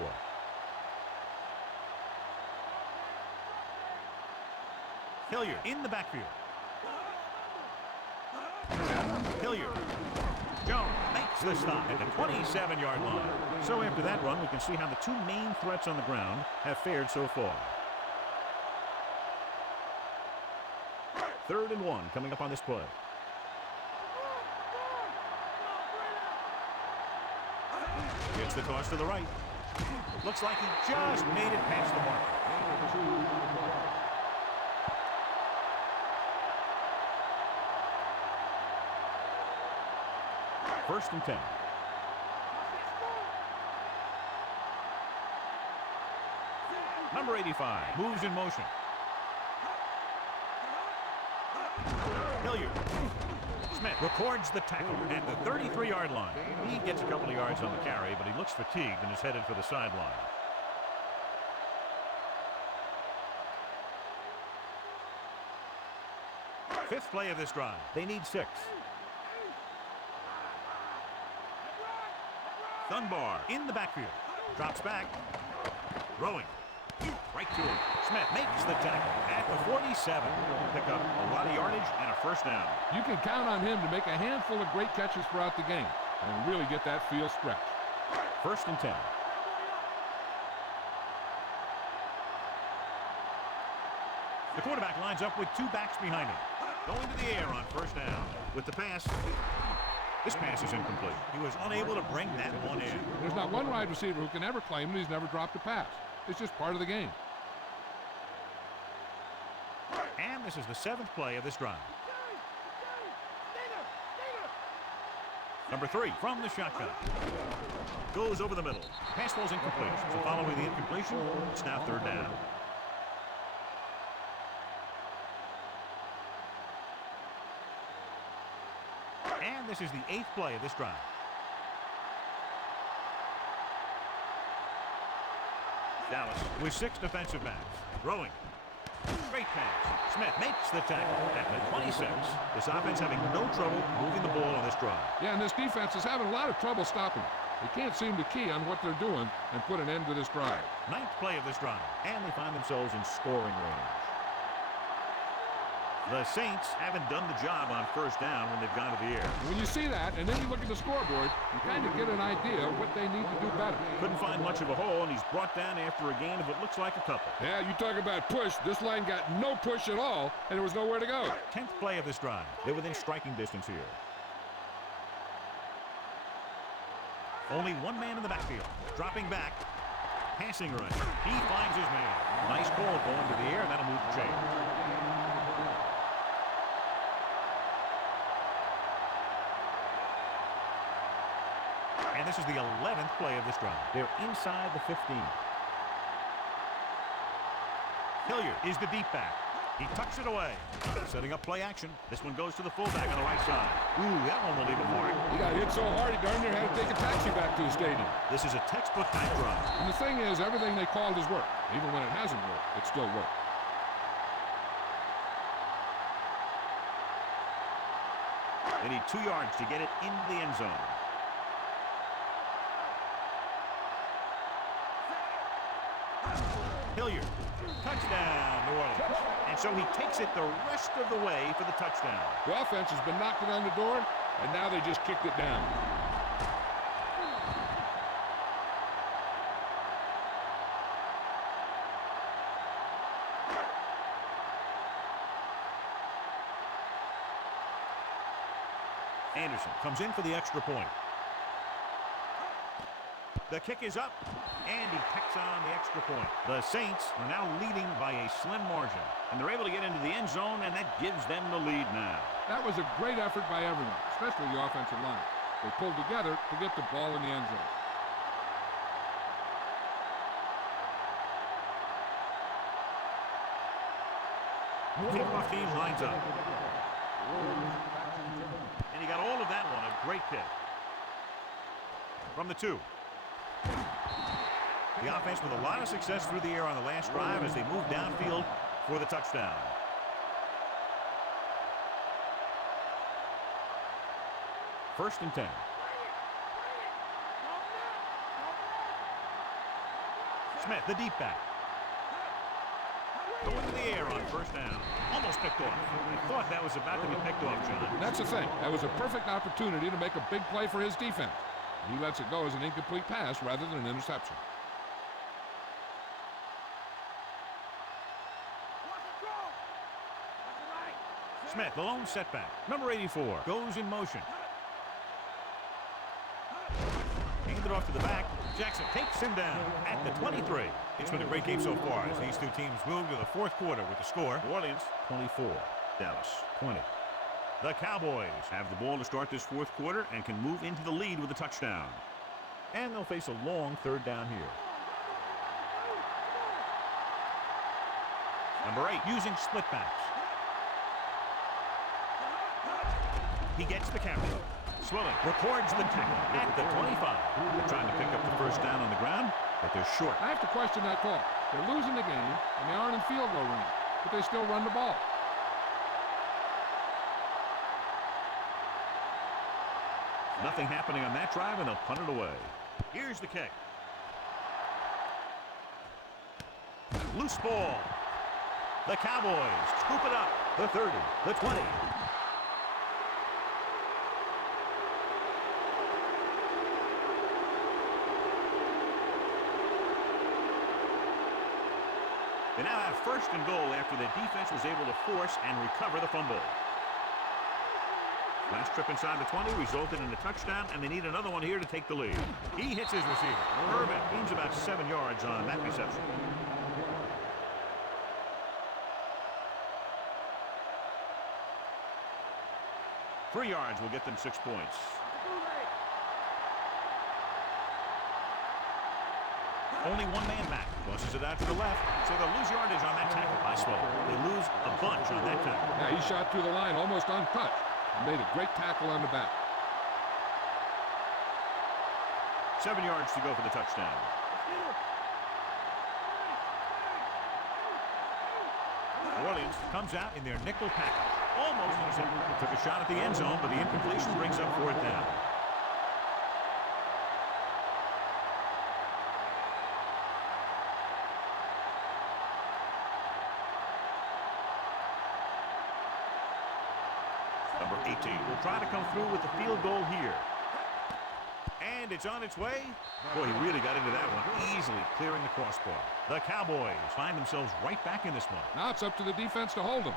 Hilliard in the backfield. Hilliard. Jones makes the stop at the 27-yard line. So after that run, we can see how the two main threats on the ground have fared so far. 3rd and 1 coming up on this play. Gets the toss to the right. Looks like he just made it past the mark. 1st and 10. Number 85 moves in motion. Hilliard. Smith records the tackle at the 33-yard line. He gets a couple of yards on the carry, but he looks fatigued and is headed for the sideline. Fifth play of this drive. They need 6. Dunbar in the backfield. Drops back. Throwing. Right to him. Smith makes the tackle at the 47. Pick up a lot of yardage and a 1st down. You can count on him to make a handful of great catches throughout the game and really get that field stretched. 1st and 10. The quarterback lines up with 2 backs behind him. Going to the air on 1st down. With the pass. This pass is incomplete. He was unable to bring that one in. There's not one wide receiver who can ever claim that he's never dropped a pass. It's just part of the game. And this is the 7th play of this drive. Number 3 from the shotgun. Goes over the middle. Pass falls incomplete. So following the incompletion, it's now 3rd down. And this is the 8th play of this drive. Dallas with 6 defensive backs. Throwing. Great pass. Smith makes the tackle at the 26. This offense having no trouble moving the ball on this drive. Yeah, and this defense is having a lot of trouble stopping. They can't seem to key on what they're doing and put an end to this drive. 9th play of this drive. And they find themselves in scoring range. The Saints haven't done the job on 1st down when they've gone to the air. When you see that, and then you look at the scoreboard, you kind of get an idea of what they need to do better. Couldn't find much of a hole, and he's brought down after a gain of what looks like a couple. Yeah, you talk about push. This line got no push at all, and there was nowhere to go. 10th play of this drive. They're within striking distance here. Only one man in the backfield. Dropping back. Passing right. He finds his man. Nice ball going to the air, and that'll move the chains. And this is the 11th play of this drive. They're inside the 15. Hilliard is the deep back. He tucks it away. Setting up play action. This one goes to the fullback on the right side. Ooh, that one will leave a mark. He got hit so hard, he darn near had to take a taxi back to the stadium. This is a textbook type drive. And the thing is, everything they called has worked. Even when it hasn't worked, it still worked. They need 2 yards to get it into the end zone. Hilliard. Touchdown, New Orleans. And so he takes it the rest of the way for the touchdown. The offense has been knocking on the door, and now they just kicked it down. Anderson comes in for the extra point. The kick is up, and he tacks on the extra point. The Saints are now leading by a slim margin, and they're able to get into the end zone, and that gives them the lead now. That was a great effort by everyone, especially the offensive line. They pulled together to get the ball in the end zone. Kickoff team lines up. And he got all of that one, a great kick. From the 2. The offense with a lot of success through the air on the last drive as they move downfield for the touchdown. First and 10. Smith, the deep back. Going to the air on first down. Almost picked off. I thought that was about to be picked off, John. That's the thing. That was a perfect opportunity to make a big play for his defense. He lets it go as an incomplete pass rather than an interception. Smith, the lone setback. Number 84 goes in motion. Handed off to the back. Jackson takes him down at the 23. It's been a great game so far as these 2 teams move to the 4th quarter with the score. New Orleans 24, Dallas 20. The Cowboys have the ball to start this 4th quarter and can move into the lead with a touchdown. And they'll face a long 3rd down here. Number 8 using split backs. He gets the carry. Swilling records the tackle at the 25. They're trying to pick up the first down on the ground, but they're short. I have to question that call. They're losing the game, and they aren't in field goal range, but they still run the ball. Nothing happening on that drive, and they'll punt it away. Here's the kick. Loose ball. The Cowboys scoop it up. The 30, the 20. They now have first and goal after the defense was able to force and recover the fumble. Last trip inside the 20 resulted in a touchdown, and they need another one here to take the lead. He hits his receiver. Irvin gains about 7 yards on that reception. Three yards will get them 6 points. Only one man back. Tosses it out to the left, so they'll lose yardage on that tackle by Swell. They lose a bunch on that tackle. Yeah, he shot through the line almost untouched and made a great tackle on the back. 7 yards to go for the touchdown. New Orleans comes out in their nickel package. Almost intercepted. Took a shot at the end zone, but the incompletion brings up 4th down. Number 18 will try to come through with the field goal here. And it's on its way. Boy, he really got into that one, easily clearing the crossbar. The Cowboys find themselves right back in this one. Now it's up to the defense to hold them.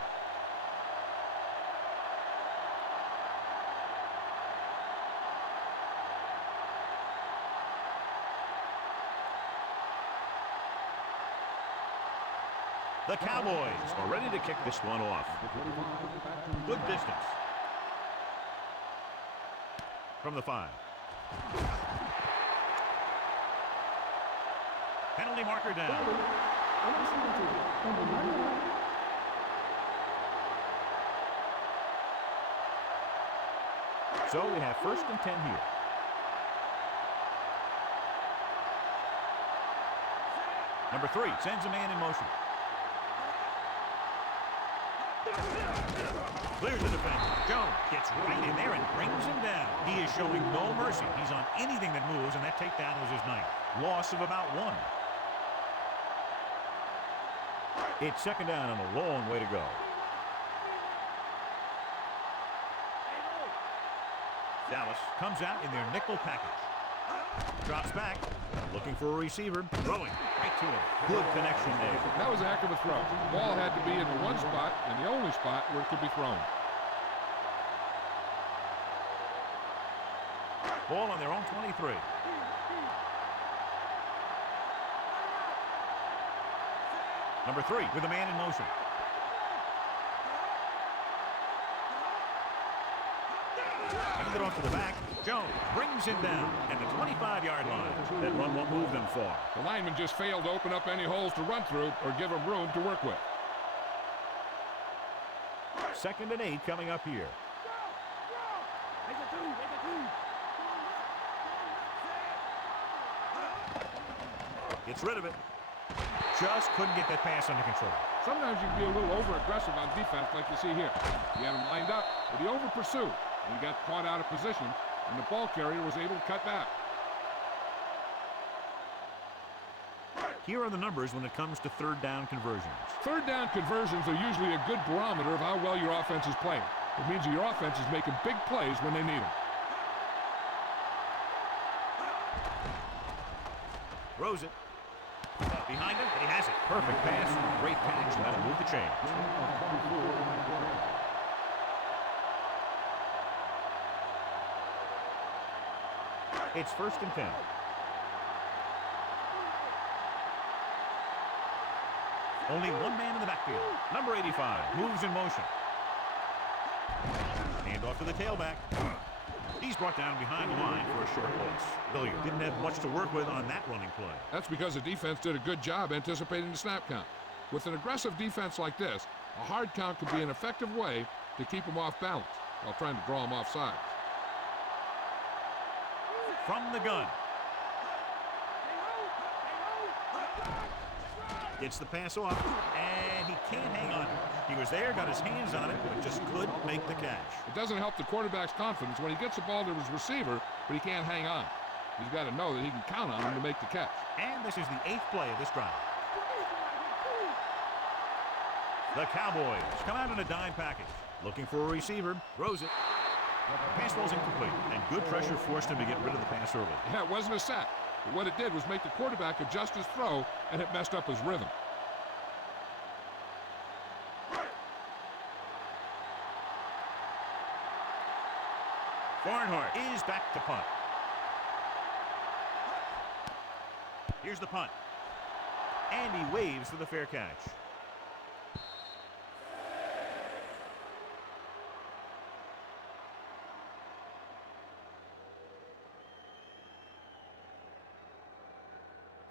The Cowboys are ready to kick this one off. Good distance. From the 5. Penalty marker down. So we have 1st and 10 here. Number 3 sends a man in motion. Clears the defender. Jones gets right in there and brings him down. He is showing no mercy. He's on anything that moves, and that takedown was his ninth. Loss of about 1. It's second down and a long way to go. Dallas comes out in their nickel package. Drops back, looking for a receiver, throwing right to him. Good connection there. That was a heck of a throw. The ball had to be in the one spot and the only spot where it could be thrown. Ball on their own 23. Number 3 with a man in motion. Hand it off to the back. Jones brings him down at the 25-yard line. That run won't move them far. The lineman just failed to open up any holes to run through or give him room to work with. Second and 8 coming up here. Gets rid of it. Just couldn't get that pass under control. Sometimes you can be a little over-aggressive on defense like you see here. He had him lined up, but he over-pursued. And he got caught out of position, and the ball carrier was able to cut back. Here are the numbers when it comes to third down conversions. Third down conversions are usually a good barometer of how well your offense is playing. It means that your offense is making big plays when they need them. Throws it. Behind him, and he has it. Perfect pass. Great catch, and that'll move the chains. It's first and 10. Only one man in the backfield. Number 85 moves in motion. Hand off to the tailback. He's brought down behind the line for a short loss. Billiard didn't have much to work with on that running play. That's because the defense did a good job anticipating the snap count. With an aggressive defense like this, a hard count could be an effective way to keep them off balance while trying to draw them off sides. From the gun. Gets the pass off, and he can't hang on. He was there, got his hands on it, but just couldn't make the catch. It doesn't help the quarterback's confidence when he gets the ball to his receiver, but he can't hang on. He's got to know that he can count on him to make the catch. And this is the 8th play of this drive. The Cowboys come out in a dime package. Looking for a receiver, throws it. Pass ball's incomplete, and good pressure forced him to get rid of the pass early. Yeah, it wasn't a sack. But what it did was make the quarterback adjust his throw, and it messed up his rhythm. Barnhart is back to punt. Here's the punt. And he waves for the fair catch.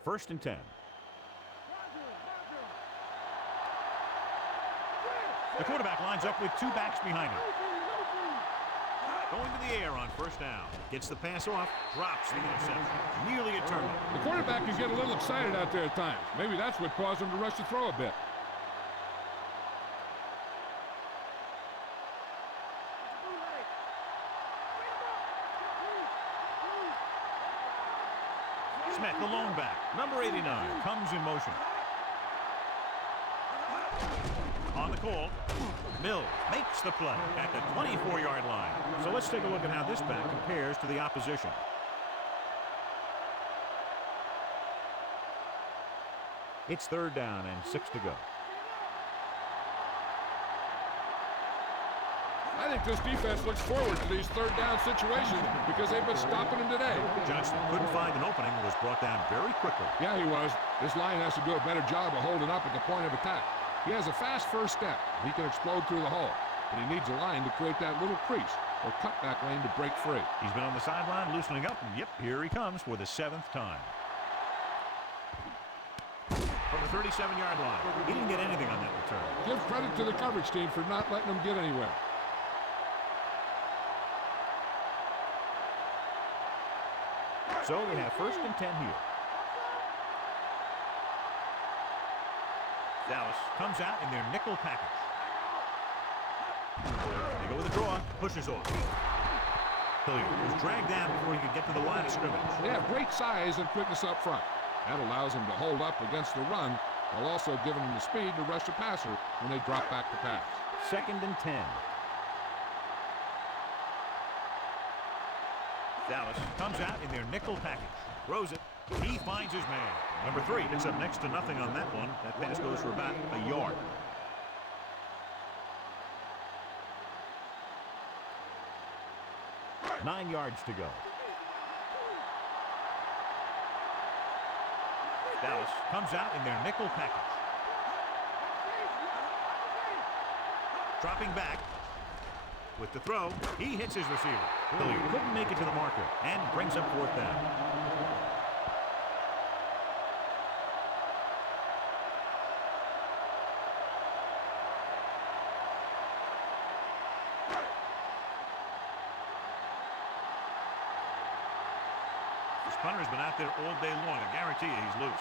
First and 10. The quarterback lines up with 2 backs behind him. Going to the air on first down. Gets the pass off, drops the interception. Nearly a turnover. The quarterback can get a little excited out there at times. Maybe that's what caused him to rush the throw a bit. Smith, the lone back. Number 89 comes in motion. On the call, Mills makes the play at the 24-yard line. So let's take a look at how this back compares to the opposition. It's third down and 6 to go. I think this defense looks forward to these third down situations because they've been stopping them today. Johnson couldn't find an opening and was brought down very quickly. Yeah, he was. This line has to do a better job of holding up at the point of attack. He has a fast first step. He can explode through the hole. But he needs a line to create that little crease or cutback lane to break free. He's been on the sideline loosening up, and yep, here he comes for the 7th time. From the 37-yard line. He didn't get anything on that return. Give credit to the coverage team for not letting him get anywhere. So we have first and 10 here. Dallas comes out in their nickel package. They go with the draw. Pushes off. Hilliard was dragged down before he could get to the line of scrimmage. They have great size and quickness up front. That allows him to hold up against the run while also giving him the speed to rush the passer when they drop back to pass. 2nd and 10. Dallas comes out in their nickel package. Throws it. He finds his man. Number 3 hits up next to nothing on that one. That pass goes for about a yard. Nine yards to go. Dallas comes out in their nickel package. Dropping back. With the throw, he hits his receiver. Hilliard couldn't make it to the marker and brings up 4th down. This punter's been out there all day long. I guarantee you he's loose.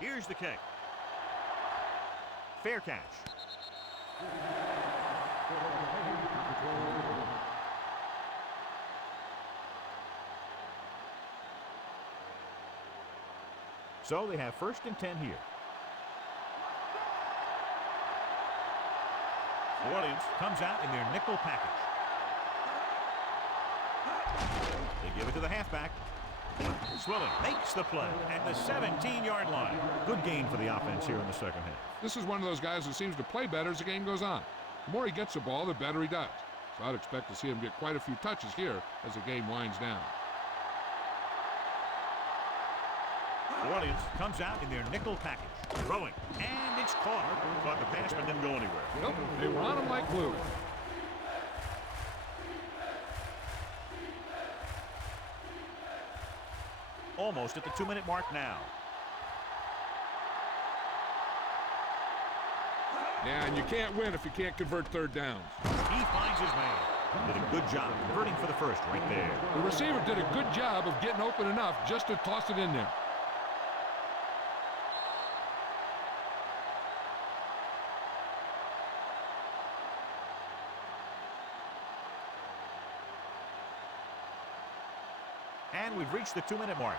Here's the kick. Fair catch. So they have 1st and 10 here. New Orleans comes out in their nickel package. They give it to the halfback. Swilling makes the play at the 17-yard line. Good gain for the offense here in the 2nd half. This is one of those guys who seems to play better as the game goes on. The more he gets the ball, the better he does. So I'd expect to see him get quite a few touches here as the game winds down. New Orleans comes out in their nickel package. Throwing, and it's caught. Caught the pass, but didn't go anywhere. Nope, they were on him like glue. Almost at the 2-minute mark now. Yeah, and you can't win if you can't convert 3rd downs. He finds his man. Did a good job converting for the 1st right there. The receiver did a good job of getting open enough just to toss it in there. And we've reached the 2-minute mark.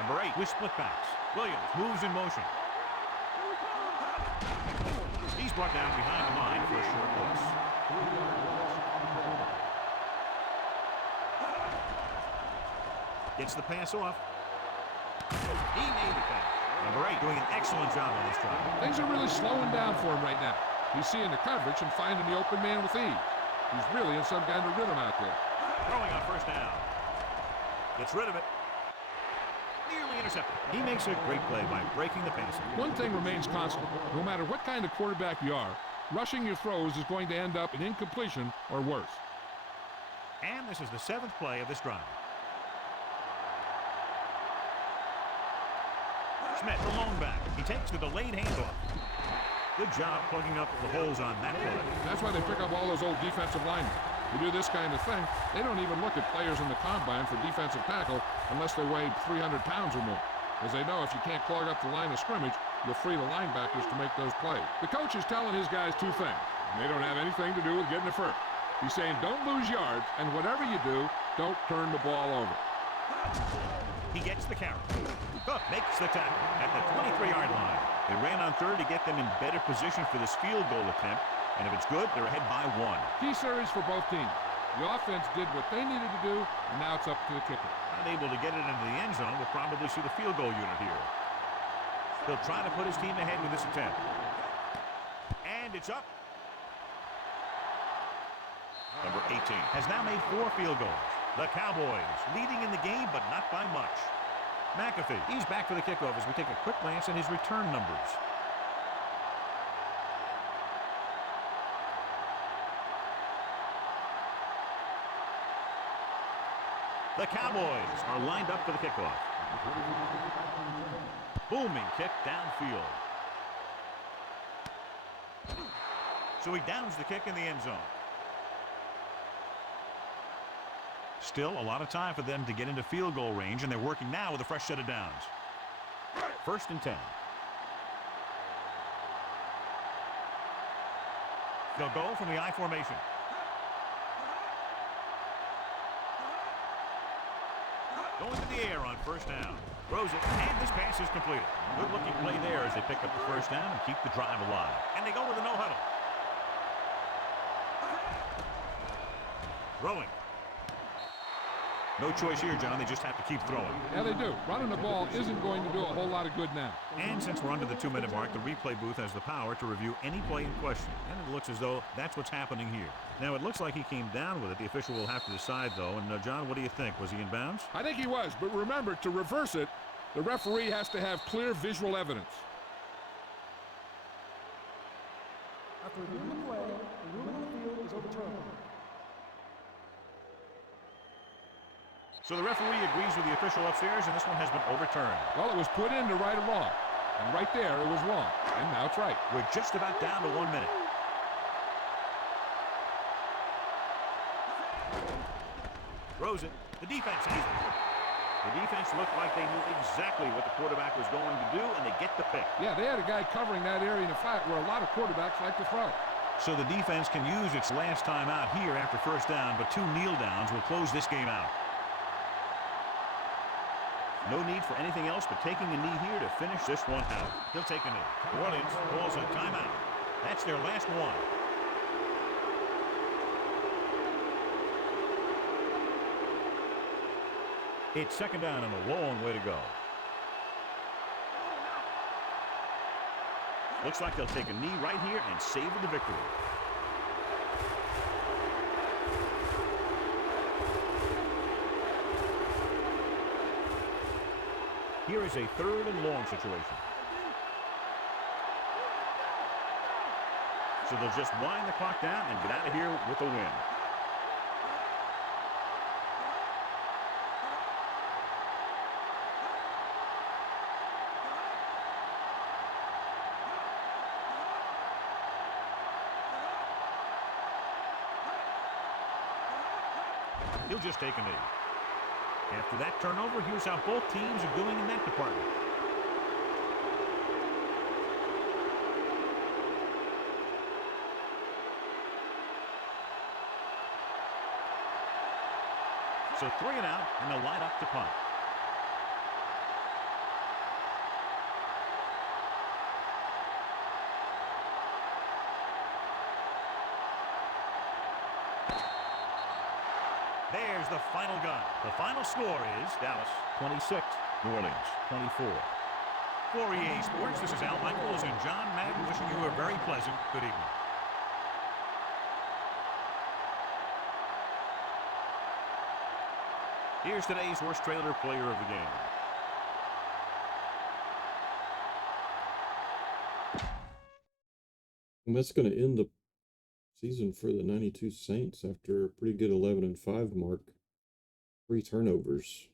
Number 8 with split backs. Williams moves in motion. He's brought down behind the line for a short loss. Gets the pass off. He made the pass. Number 8 doing an excellent job on this drive. Things are really slowing down for him right now. He's seeing the coverage and finding the open man with ease. He's really in some kind of rhythm out there. Throwing on 1st down. Gets rid of it. Nearly intercepted. He makes a great play by breaking the pass. One thing remains constant. No matter what kind of quarterback you are, rushing your throws is going to end up in incompletion or worse. And this is the 7th play of this drive. Smith, the lone back. He takes the delayed handoff. Good job plugging up the holes on that play. That's why they pick up all those old defensive linemen. Who do this kind of thing, they don't even look at players in the combine for defensive tackle unless they weigh 300 pounds or more. Because they know if you can't clog up the line of scrimmage, you'll free the linebackers to make those plays. The coach is telling his guys 2 things. They don't have anything to do with getting the first. He's saying don't lose yards, and whatever you do, don't turn the ball over. He gets the carry. Cook makes the tackle at the 23-yard line. They ran on 3rd to get them in better position for this field goal attempt. And if it's good, they're ahead by 1. Key series for both teams. The offense did what they needed to do, and now it's up to the kicker. Unable to get it into the end zone, we'll probably see the field goal unit here. He'll try to put his team ahead with this attempt. And it's up. Number 18 has now made 4 field goals. The Cowboys leading in the game, but not by much. McAfee, he's back for the kickoff as we take a quick glance at his return numbers. The Cowboys are lined up for the kickoff. Booming kick downfield. So he downs the kick in the end zone. Still a lot of time for them to get into field goal range, and they're working now with a fresh set of downs. 1st and 10. They'll go from the I formation. Going to the air on 1st down. Throws it, and this pass is completed. Good looking play there as they pick up the 1st down and keep the drive alive. And they go with a no huddle. Throwing. No choice here, John. They just have to keep throwing. Yeah, they do. Running the ball isn't going to do a whole lot of good now. And since we're under the 2-minute mark, the replay booth has the power to review any play in question. And it looks as though that's what's happening here. Now, it looks like he came down with it. The official will have to decide, though. And, John, what do you think? Was he in bounds? I think he was. But remember, to reverse it, the referee has to have clear visual evidence. After reviewing the play, the ruling on the field is overturned. So the referee agrees with the official upstairs, and this one has been overturned. Well, it was put in to right or wrong. And right there, it was wrong. And now it's right. We're just about down to 1 minute. Throws it. The defense sees it. The defense looked like they knew exactly what the quarterback was going to do, and they get the pick. Yeah, they had a guy covering that area in the flat where a lot of quarterbacks like to throw. So the defense can use its last time out here after 1st down, but 2 kneel downs will close this game out. No need for anything else but taking a knee here to finish this one out. He'll take a knee. New Orleans calls a timeout. That's their last one. It's 2nd down and a long way to go. Looks like they'll take a knee right here and savor the victory. Here is a 3rd and long situation. So they'll just wind the clock down and get out of here with a win. He'll just take a knee. After that turnover, here's how both teams are doing in that department. So 3 and out, and they'll line up to punt. There's the final gun. The final score is Dallas 26, New Orleans 24. For EA Sports, this is Al Michaels and John Madden wishing you a very pleasant good evening. Here's today's horse trailer player of the game. And that's going to end the season for the 92 Saints after a pretty good 11-5 mark. 3 turnovers,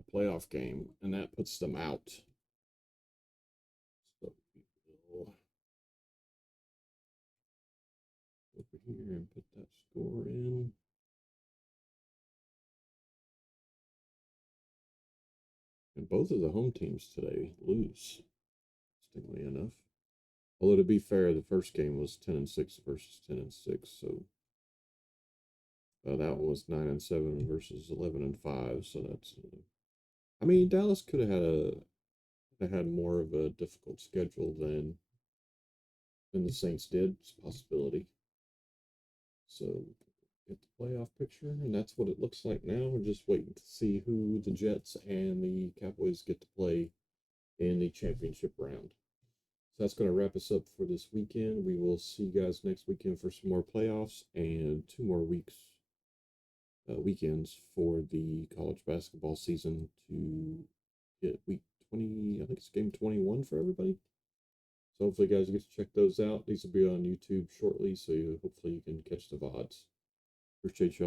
a playoff game, and that puts them out. So we will over here and put that score in. And both of the home teams today lose, interestingly enough. Although to be fair, the first game was 10-6 versus 10-6, so that one was 9-7 versus 11-5. So that's, I mean, Dallas could have had more of a difficult schedule than the Saints did. It's a possibility. So get the playoff picture, and that's what it looks like now. We're just waiting to see who the Jets and the Cowboys get to play in the championship round. So that's going to wrap us up for this weekend. We will see you guys next weekend for some more playoffs and 2 more weekends for the college basketball season to get week 20. I think it's game 21 for everybody. So hopefully you guys get to check those out. These will be on YouTube shortly, so hopefully you can catch the VODs. Appreciate y'all.